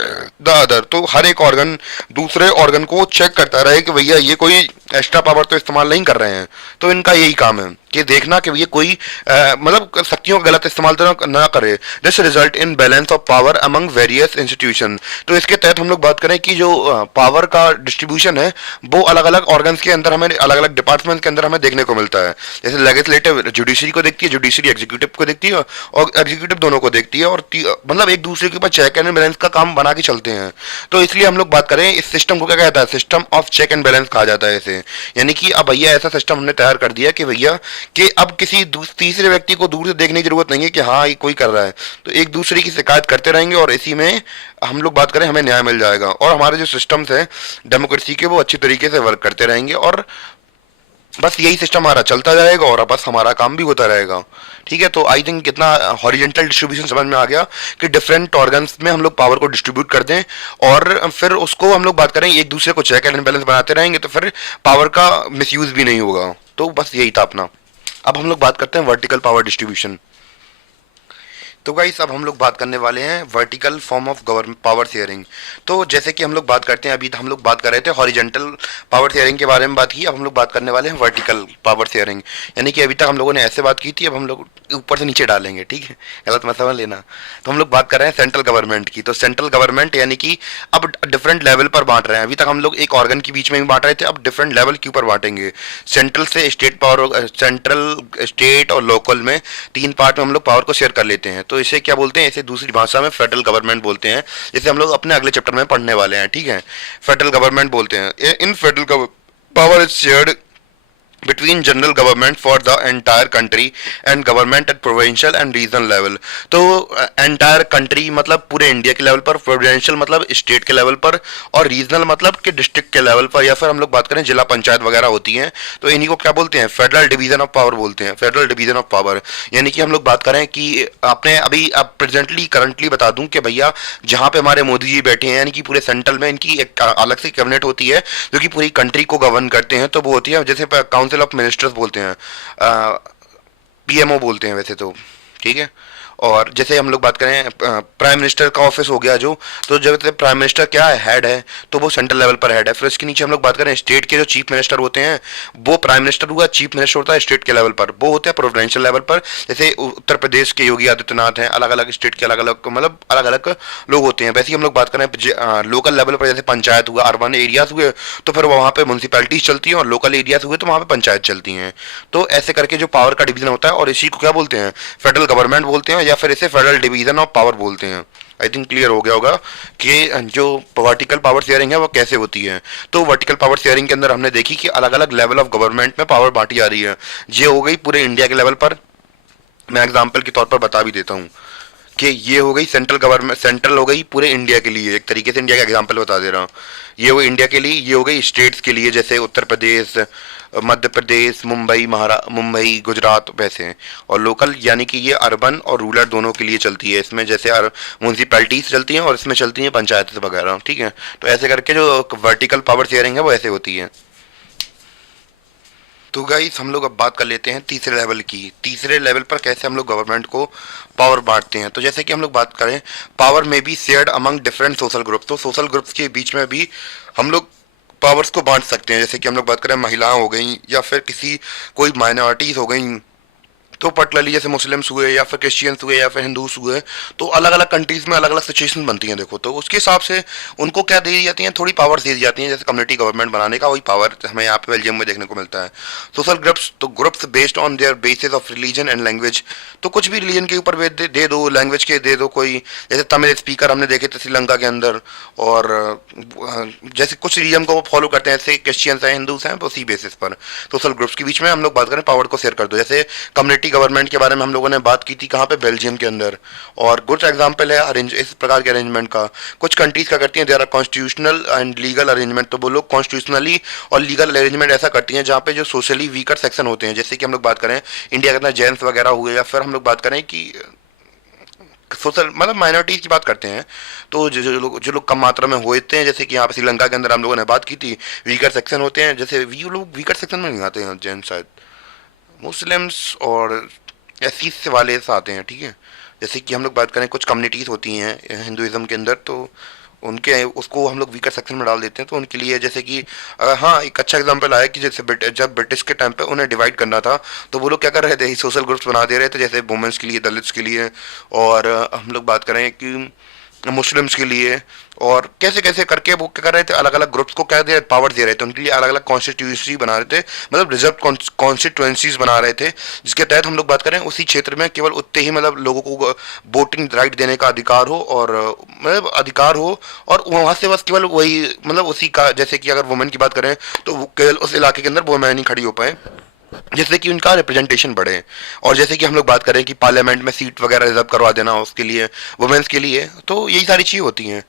the other, तो हर एक ऑर्गन दूसरे ऑर्गन को चेक करता रहे कि भैया ये कोई एक्स्ट्रा पावर तो इस्तेमाल नहीं कर रहे हैं। तो इनका यही काम है कि देखना कि ये कोई मतलब शक्तियों का गलत इस्तेमाल तो ना करे। This result in balance of power among various institution. तो इसके तहत हम लोग बात करें कि जो पावर का डिस्ट्रीब्यूशन है वो अलग अलग ऑर्गन्स के अंदर, हमें अलग अलग डिपार्टमेंट के अंदर हमें देखने को मिलता है। जैसे लेजिस्लेटिव जुडिशरी को देखती है, जुडिशरी एग्जीक्यूटिव को देखती है, और एग्जीक्यूटिव दोनों को देखती है, और मतलब एक दूसरे के ऊपर चेक एंड बैलेंस का काम बना के चलते हैं। तो इसलिए हम लोग बात करें इस सिस्टम को क्या कहता है? System of check and balance कहा जाता है इसे। यानी कि अब भैया ऐसा सिस्टम हमने तैयार कर दिया कि भैया कि अब किसी तीसरे व्यक्ति को दूर से देखने की जरूरत नहीं है कि हाँ ये कोई कर रहा है, तो एक दूसरे की शिकायत करते रहेंगे और इसी में हम लोग बात करें हमें न्याय मिल जाएगा, और हमारे जो सिस्टम्स हैं डेमोक्रेसी के वो अच्छी तरीके से वर्क करते रहेंगे, और बस यही सिस्टम हमारा चलता जाएगा और बस हमारा काम भी होता रहेगा। ठीक है, तो आई थिंक कितना हॉरिजॉन्टल डिस्ट्रीब्यूशन समझ में आ गया कि डिफरेंट ऑर्गन्स में हम लोग पावर को डिस्ट्रीब्यूट कर दें और फिर उसको हम लोग बात करें एक दूसरे को चेक एंड बैलेंस बनाते रहेंगे, तो फिर पावर का मिसयूज भी नहीं होगा। तो बस यही था अपना। अब हम लोग बात करते हैं वर्टिकल पावर डिस्ट्रीब्यूशन। तो गाइस अब हम लोग बात करने वाले हैं vertical form of government power sharing. तो जैसे कि हम लोग बात करते हैं, अभी हम लोग बात कर रहे थे हॉरिजॉन्टल पावर शेयरिंग के बारे में बात की, अब हम लोग बात करने वाले हैं वर्टिकल पावर शेयरिंग। यानी कि अभी तक हम लोगों ने ऐसे बात की थी, अब हम लोग ऊपर से नीचे डालेंगे, ठीक है, गलत मत समझ लेना। तो हम लोग बात कर रहे हैं सेंट्रल गवर्नमेंट की। तो सेंट्रल गवर्नमेंट यानी कि अब डिफरेंट लेवल पर बांट रहे हैं। अभी तक हम लोग एक ऑर्गन के बीच में भी बांट रहे थे, अब डिफरेंट लेवल के ऊपर बांटेंगे। सेंट्रल से स्टेट पावर, सेंट्रल, स्टेट और लोकल में तीन पार्ट में हम लोग पावर को शेयर कर लेते हैं। तो इसे क्या बोलते हैं? इसे दूसरी भाषा में फेडरल गवर्नमेंट बोलते हैं, जिसे हम लोग अपने अगले चैप्टर में पढ़ने वाले हैं, ठीक है। फेडरल गवर्नमेंट बोलते हैं। इन federal power is shared between general government for the entire country and government at provincial and regional level। तो entire country मतलब पूरे इंडिया के लेवल पर, provincial मतलब स्टेट के लेवल पर, और regional मतलब कि डिस्ट्रिक्ट के लेवल पर, या फिर हम लोग बात करें जिला पंचायत वगैरह होती हैं, तो इन्हीं को क्या बोलते हैं? फेडरल डिवीजन ऑफ पावर बोलते हैं। फेडरल डिवीजन ऑफ पावर यानी कि हम लोग बात करें कि आपने अभी अब प्रेजेंटली करंटली बता दूं कि भैया जहाँ पे हमारे मोदी जी बैठे हैं, यानी कि पूरे सेंट्रल में इनकी एक अलग से कैबिनेट होती है जो कि पूरी कंट्री को गवर्न करते हैं। तो वो होती है जैसे काउंसिल ऑफ मिनिस्टर्स बोलते हैं, पीएमओ बोलते हैं वैसे तो, ठीक है। और जैसे हम लोग बात करें प्राइम मिनिस्टर का ऑफिस हो गया जो, तो जब प्राइम मिनिस्टर क्या है? हेड है, तो वो सेंट्रल लेवल पर हेड है। फिर इसके नीचे हम लोग बात करें स्टेट के जो चीफ मिनिस्टर होते हैं, वो प्राइम मिनिस्टर हुआ, चीफ मिनिस्टर होता है स्टेट के लेवल पर, वो होते हैं प्रोविडेंशियल लेवल पर। जैसे उत्तर प्रदेश के योगी आदित्यनाथ हैं, अलग अलग स्टेट के अलग अलग मतलब अलग अलग लोग होते हैं। वैसे ही हम लोग बात करें लोकल लेवल पर, जैसे पंचायत हुआ, अर्बन एरियाज हुए तो फिर वहाँ पे म्यूनसिपैलिटीज चलती हैं, और लोकल एरियाज हुए तो वहाँ पे पंचायत चलती हैं। तो ऐसे करके जो पावर का डिवीजन होता है, और इसी को क्या बोलते हैं? फेडरल गवर्नमेंट बोलते हैं, या फिर इसे फेडरल डिवीजन ऑफ पावर बोलते हैं। आई थिंक क्लियर हो गया होगा कि जो वर्टिकल पावर शेयरिंग है वो कैसे होती है। तो वर्टिकल पावर शेयरिंग के अंदर हमने देखी कि अलग अलग लेवल ऑफ गवर्नमेंट में पावर बांटी जा रही है। ये हो गई पूरे इंडिया के लेवल पर। मैं एग्जांपल के तौर पर बता भी देता हूँ कि ये हो गई सेंट्रल गवर्नमेंट, सेंट्रल हो गई पूरे इंडिया के लिए, एक तरीके से इंडिया का एग्जांपल बता दे रहा हूँ। ये हो इंडिया के लिए, ये हो गई स्टेट्स के लिए, जैसे उत्तर प्रदेश, मध्य प्रदेश, मुंबई, गुजरात वैसे। और लोकल यानी कि ये अर्बन और रूरल दोनों के लिए चलती है। इसमें जैसे म्यूनसिपैलिटीज चलती हैं और इसमें चलती हैं पंचायत वगैरह, ठीक है। तो ऐसे करके जो वर्टिकल पावर शेयरिंग है वो ऐसे होती है। तो गाइस हम लोग अब बात कर लेते हैं तीसरे लेवल की। तीसरे लेवल पर कैसे हम लोग गवर्नमेंट को पावर बांटते हैं। तो जैसे कि हम लोग बात करें, पावर में be shared among different social groups. तो सोशल ग्रुप्स के बीच में भी हम लोग पावर्स को बांट सकते हैं। जैसे कि हम लोग बात करें महिलाएं हो गई या फिर किसी कोई माइनॉरिटीज हो गई, तो पर्टिकुलरली जैसे मुस्लिम्स हुए या फिर क्रिश्चियंस हुए या फिर हिंदूस हुए, तो अलग अलग कंट्रीज में अलग अलग सिचुएशन बनती हैं। देखो तो उसके हिसाब से उनको क्या दे दी जाती हैं, थोड़ी पावर्स दे दी जाती हैं। जैसे कम्युनिटी गवर्नमेंट बनाने का वही पावर हमें यहाँ पे बेल्जियम में देखने को मिलता है। सोशल ग्रुप्स, तो groups based on their basis of religion and language. तो कुछ भी रिलीजन के ऊपर दे दो, लैंग्वेज के दे दो। कोई जैसे तमिल स्पीकर हमने देखे थे श्रीलंका के अंदर, और जैसे कुछ रिलीजन को वो फॉलो करते हैं, जैसे क्रिश्चियंस हैं, हिंदूस हैं, उसी बेसिस पर सोशल ग्रुप्स के बीच में हम लोग बात करें पावर को शेयर कर दो। जैसे कम्युनिटी गवर्नमेंट के बारे में हम लोगों ने बात की थी कहाँ पे, बेल्जियम के अंदर। और गुड एग्जांपल है अरेंज इस प्रकार के अरेंजमेंट का। कुछ कंट्रीज क्या करती हैं, there are constitutional and legal arrangement. तो वो लोग कॉन्स्टिट्यूशनली और लीगल अरेंजमेंट ऐसा करती हैं जहाँ पे जो सोशली वीकर सेक्शन होते हैं, जैसे कि हम लोग बात करें इंडिया के अंदर जेंट्स वगैरह हुए, या फिर हम लोग बात करें कि सोशल मतलब माइनॉरिटीज की बात करते हैं, तो जो लोग कम मात्रा में होते हैं, जैसे कि यहाँ पे श्रीलंका के अंदर हम लोगों ने बात की थी, वीकर सेक्शन होते हैं। जैसे वी लोग वीकर सेक्शन में नहीं आते हैं जेंट्स, शायद मुस्लिम्स और एस से वाले से आते हैं, ठीक है। जैसे कि हम लोग बात करें कुछ कम्युनिटीज़ होती हैं हिंदुज़म के अंदर, तो उनके उसको हम लोग वीकर सेक्शन में डाल देते हैं। तो उनके लिए जैसे कि हाँ, एक अच्छा एग्जांपल आया कि जैसे जब ब्रिटिश के टाइम पे उन्हें डिवाइड करना था, तो वो लोग क्या कर रहे थे, सोशल ग्रुप्स बना दे रहे थे, जैसे वुमेंस के लिए, दलित्स के लिए, और हम लोग बात करें कि मुस्लिम्स के लिए, और कैसे कैसे करके वो क्या कर रहे थे, अलग अलग ग्रुप्स को क्या दे पावर दे रहे थे, उनके लिए अलग अलग कॉन्स्टिट्यूंसी बना रहे थे, मतलब रिजर्व कॉन्स्टिट्यूंसीज बना रहे थे, जिसके तहत हम लोग बात करें उसी क्षेत्र में केवल उतने ही मतलब लोगों को वोटिंग राइट देने का अधिकार हो, और मतलब अधिकार हो, और वहाँ से बस केवल वही मतलब उसी का, जैसे कि अगर वुमेन की बात करें तो केवल उस इलाके के अंदर वुमेन ही खड़ी हो पाए, जैसे कि उनका रिप्रेजेंटेशन बढ़े। और जैसे कि हम लोग बात करें कि पार्लियामेंट में सीट वगैरह रिजर्व करवा देना उसके लिए, वुमेन्स के लिए, तो यही सारी चीज़ें होती हैं।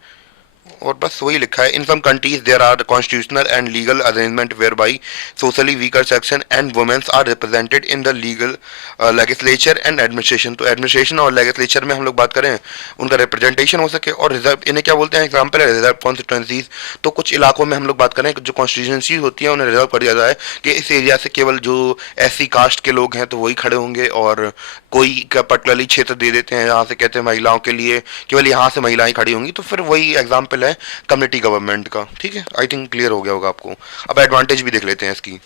और बस वही लिखा है, in some countries there are constitutional and legal arrangement where by socially weaker section and womens are represented in the legal legislature and administration. तो एडमिनिस्ट्रेशन और लेजिस्लेचर में हम लोग बात करें उनका रिप्रेजेंटेशन हो सके, और रिजर्व, इन्हें क्या बोलते हैं, एग्जाम्पल है रिजर्व कॉन्स्टिट्यूंसीज। तो कुछ इलाकों में हम लोग बात करें जो कॉन्स्टिट्यूंसीज होती हैं उन्हें रिजर्व कर दिया जाए कि इस एरिया से केवल जो एससी कास्ट के लोग हैं तो वही खड़े होंगे, और कोई पर्टिकुलरली क्षेत्र दे देते हैं जहाँ से कहते हैं महिलाओं के लिए केवल यहाँ से महिलाएं खड़ी होंगी। तो फिर वही एग्जाम्पल है कम्युनिटी गवर्नमेंट का, ठीक है। आई थिंक क्लियर हो गया होगा आपको। अब एडवांटेज भी देख लेते हैं इसकी।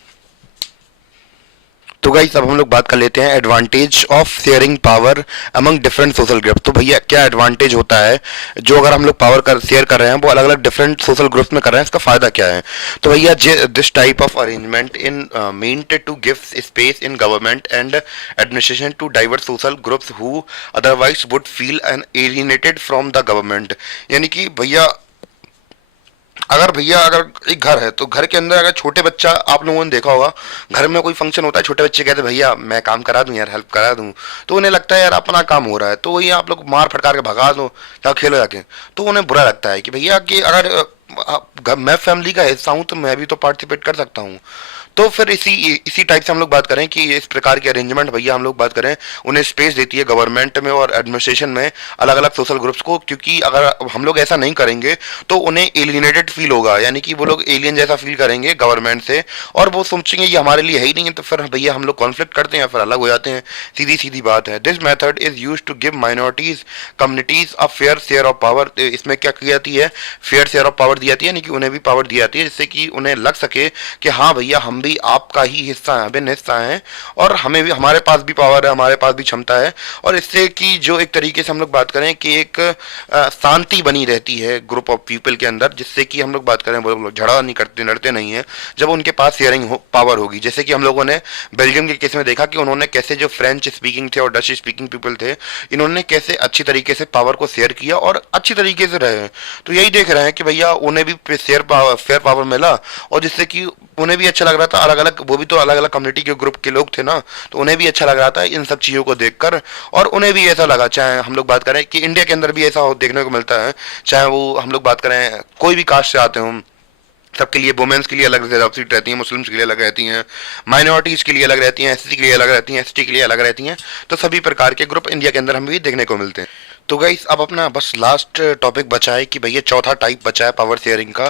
तो गाइस अब हम लोग बात कर लेते हैं advantage of sharing power among different social groups. तो भैया क्या एडवांटेज होता है जो अगर हम लोग पावर कर शेयर कर रहे हैं वो अलग अलग डिफरेंट सोशल ग्रुप्स में कर रहे हैं, इसका फायदा क्या है। तो भैया this type of arrangement in meant to give space in government and administration to diverse social groups who otherwise would feel an alienated from the government. यानी कि भैया अगर एक घर है, तो घर के अंदर अगर छोटे बच्चा, आप लोगों ने देखा होगा घर में कोई फंक्शन होता है, छोटे बच्चे कहते हैं भैया मैं काम करा दूं यार, हेल्प करा दूं, तो उन्हें लगता है यार अपना काम हो रहा है, तो वही आप लोग मार फटकार के भगा दो, जाओ खेलो जाके। तो उन्हें बुरा लगता है कि भैया कि अगर मैं फैमिली का हिस्सा हूं तो मैं भी तो पार्टिसिपेट कर सकता हूँ। तो फिर इसी इसी टाइप से हम लोग बात करें कि इस प्रकार के अरेंजमेंट भैया हम लोग बात करें उन्हें स्पेस देती है गवर्नमेंट में और एडमिनिस्ट्रेशन में अलग अलग सोशल ग्रुप्स को, क्योंकि अगर हम लोग ऐसा नहीं करेंगे तो उन्हें एलिनेटेड फील होगा, यानी कि वो लोग एलियन जैसा फील करेंगे गवर्नमेंट से, और वो सोचेंगे ये हमारे लिए है ही नहीं है, तो फिर भैया हम लोग कॉन्फ्लिक्ट करते हैं, फिर अलग हो जाते हैं। सीधी सीधी बात है। This method is use to give minorities communities a fair share of power. इसमें क्या की जाती है, फेयर शेयर ऑफ पावर दी जाती है, यानी कि उन्हें भी पावर दी जाती है, जिससे कि उन्हें लग सके कि हाँ भैया हम भी आपका ही हिस्सा है, अभिन्न हिस्सा है, और हमें भी, हमारे पास भी पावर है, हमारे पास भी क्षमता है। और इससे कि जो एक तरीके से हम लोग बात करें कि एक शांति बनी रहती है ग्रुप ऑफ पीपल के अंदर, जिससे कि हम लोग बात करें वो लोग झगड़ा नहीं करते, लड़ते नहीं है जब उनके पास शेयरिंग पावर होगी। जैसे कि हम लोगों ने बेल्जियम के केस में देखा कि उन्होंने कैसे जो फ्रेंच स्पीकिंग थे और डच स्पीकिंग पीपल थे, इन्होंने कैसे अच्छी तरीके से पावर को शेयर किया और अच्छी तरीके से रहे। तो यही देख रहे हैं कि भैया उन्हें भी फेयर पावर मिला, और जिससे कि उन्हें भी अच्छा लग रहा था, अलग अलग, वो भी तो अलग अलग कम्युनिटी के ग्रुप के लोग थे ना, तो उन्हें भी अच्छा लग रहा था इन सब चीज़ों को देखकर, और उन्हें भी ऐसा लगा। चाहे हम लोग बात करें कि इंडिया के अंदर भी ऐसा देखने को मिलता है, चाहे वो हम लोग बात करें कोई भी कास्ट से आते हों, सबके लिए वुमेन्स के लिए अलग रिजर्व सीट रहती हैं, मुस्लिम्स के लिए अलग रहती हैं, माइनॉरिटीज़ के लिए अलग रहती हैं, एससी के लिए अलग रहती हैं, एसटी के लिए अलग रहती हैं। तो सभी प्रकार के ग्रुप इंडिया के अंदर हमें भी देखने को मिलते हैं। तो गाइस अब अपना बस लास्ट टॉपिक बचा है कि भैया चौथा टाइप बचा है पावर शेयरिंग का।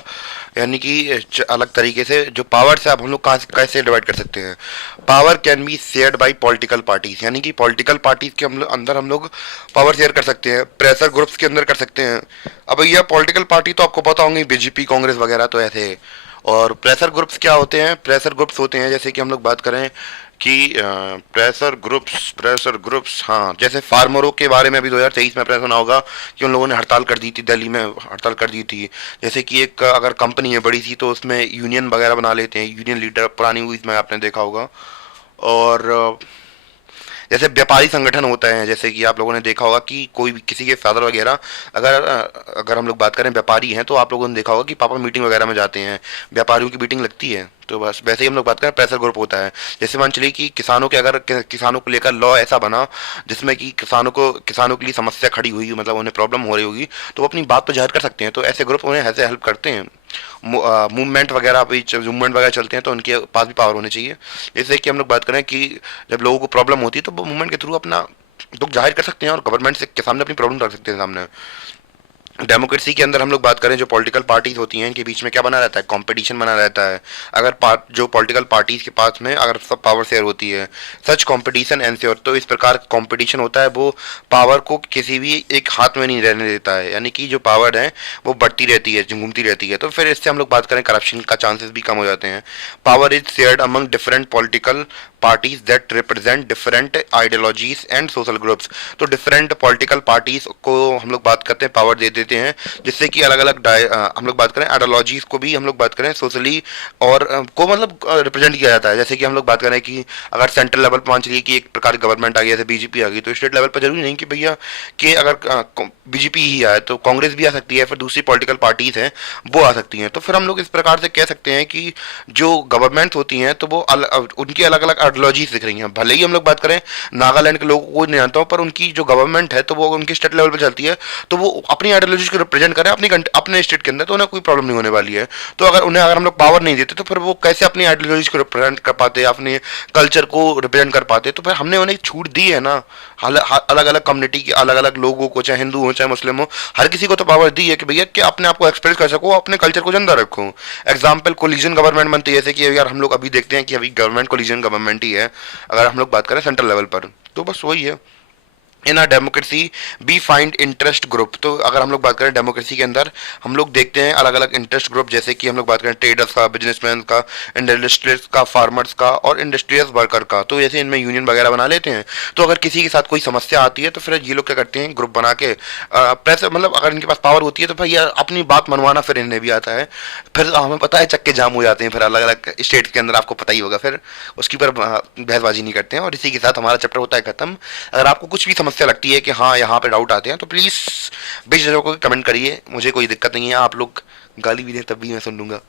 यानी कि अलग तरीके से जो पावर से अब हम लोग कहाँ कैसे डिवाइड कर सकते हैं। Power can be shared by political parties, यानी कि पॉलिटिकल पार्टीज के अंदर हम लोग पावर शेयर कर सकते हैं, प्रेशर ग्रुप्स के अंदर कर सकते हैं। अब भैया पॉलिटिकल पार्टी तो आपको पता होंगे, बीजेपी कांग्रेस वगैरह तो ऐसे। और प्रेशर ग्रुप्स क्या होते हैं? प्रेशर ग्रुप्स होते हैं जैसे कि हम लोग बात करें कि प्रेशर ग्रुप्स, हाँ, जैसे फार्मरों के बारे में अभी 2023 में आपने सुना होगा कि उन लोगों ने हड़ताल कर दी थी, दिल्ली में हड़ताल कर दी थी। जैसे कि एक अगर कंपनी है बड़ी सी तो उसमें यूनियन वगैरह बना लेते हैं, यूनियन लीडर पुरानी मूवीज में आपने देखा होगा। और जैसे व्यापारी संगठन होता है, जैसे कि आप लोगों ने देखा होगा कि कोई भी किसी के फादर वगैरह, अगर हम लोग बात करें व्यापारी हैं तो आप लोगों ने देखा होगा कि पापा मीटिंग वगैरह में जाते हैं, व्यापारियों की मीटिंग लगती है। तो बस वैसे ही हम लोग बात करें प्रेशर ग्रुप होता है। जैसे मान चलिए कि किसानों के अगर किसानों को लेकर लॉ ऐसा बना जिसमें कि किसानों के लिए समस्या खड़ी हुई, मतलब उन्हें प्रॉब्लम हो रही होगी, तो वो अपनी बात तो जाहिर कर सकते हैं। तो ऐसे ग्रुप उन्हें ऐसे हेल्प करते हैं। मूवमेंट वगैरह भी, मूवमेंट वगैरह चलते हैं तो उनके पास भी पावर होनी चाहिए। जैसे कि हम लोग बात करें कि जब लोगों को प्रॉब्लम होती है तो वो मूवमेंट के थ्रू अपना दुख जाहिर कर सकते हैं और गवर्नमेंट से के सामने अपनी प्रॉब्लम रख सकते हैं सामने। डेमोक्रेसी के अंदर हम लोग बात करें, जो पॉलिटिकल पार्टीज होती हैं इनके बीच में क्या बना रहता है? कंपटीशन बना रहता है। अगर जो पॉलिटिकल पार्टीज के पास में अगर सब पावर शेयर होती है, सच कंपटीशन एंश्योर, तो इस प्रकार कंपटीशन होता है वो पावर को किसी भी एक हाथ में नहीं रहने देता है, यानी कि जो पावर है वो बढ़ती रहती है, घूमती रहती है। तो फिर इससे हम लोग बात करें करप्शन का चांसेस भी कम हो जाते हैं। Power is shared among different political parties that represent different ideologies and social groups. तो डिफरेंट पॉलिटिकल पार्टीज को हम लोग बात करते हैं पावर दे देते हैं, जिससे कि अलग अलग हम लोग बात करें आइडियोलॉजीज को भी हम लोग बात करें सोशली और को मतलब रिप्रेजेंट किया जाता है। जैसे कि हम लोग बात करें कि अगर सेंट्रल लेवल पर मान चलिए कि एक प्रकार की गवर्नमेंट आ गई, जैसे बीजेपी आ गई, तो स्टेट लेवल पर जरूरी नहीं कि भैया कि अगर बीजेपी ही आए तो कांग्रेस भी आ सकती है, फिर दूसरी पॉलिटिकल पार्टीज हैं वो आ सकती हैं। तो फिर हम लोग इस प्रकार से कह सकते हैं कि जो गवर्नमेंट होती हैं तो वो उनकी अलग अलग आइडियोलॉजीज दिख रही हैं। भले ही हम लोग बात करें नागालैंड के लोगों को नहीं जानता हूँ, पर उनकी जो गवर्नमेंट है तो वो उनकी स्टेट लेवल पर चलती है, तो वो अपनी आइडियोलॉजी को रिप्रेजेंट करें अपने स्टेट के अंदर, तो उन्हें कोई प्रॉब्लम नहीं होने वाली है। तो अगर हम लोग पावर नहीं देते तो फिर वो कैसे अपनी आइडियोलॉजी को रिप्रेजेंट कर पाते, अपने कल्चर को रिप्रेजेंट कर पाते? तो फिर हमने उन्हें छूट दी है ना, अलग अलग कम्युनिटी के अलग अलग लोगों को, चाहे हिंदू हो चाहे मुस्लिम हो, हर किसी को तो पावर दी है कि भैया कि अपने आप को एक्सप्रेस कर सको, अपने कल्चर को जिंदा रखो। एग्जाम्पल कोलिजन गवर्नमेंट बनती है, जैसे कि यार हम लोग अभी देखते हैं कि अभी गवर्नमेंट कोलिजन गवर्नमेंट ही है अगर हम लोग बात करें सेंट्रल लेवल पर। तो बस वही है। In a democracy be find interest group. तो अगर हम लोग बात करें डेमोक्रेसी के अंदर हम लोग देखते हैं अलग अलग इंटरेस्ट ग्रुप, जैसे कि हम लोग बात करें ट्रेडर्स का, बिजनेसमैन का, इंडस्ट्रियलिस्ट का, फार्मर्स का और इंडस्ट्रियल वर्कर का। तो जैसे इनमें यूनियन वगैरह बना लेते हैं। तो अगर किसी के साथ कोई समस्या आती है तो फिर ये लोग क्या करते हैं, ग्रुप बना के प्रेस, मतलब अगर इनके पास पावर होती है तो भाई यार अपनी बात मनवाना फिर इन्हें भी आता है। फिर हमें पता है चक्के जाम हो जाते हैं फिर अलग अलग स्टेट के अंदर, आपको पता ही होगा। फिर उसकी पर बहसबाजी नहीं करते हैं और इसी के साथ हमारा चैप्टर होता है खत्म। अगर आपको कुछ भी समस्या लगती है कि हाँ यहाँ पे डाउट आते हैं तो प्लीज़ बेझिझक होकर कमेंट करिए, मुझे कोई दिक्कत नहीं है। आप लोग गाली भी दें तब भी मैं सुन लूँगा।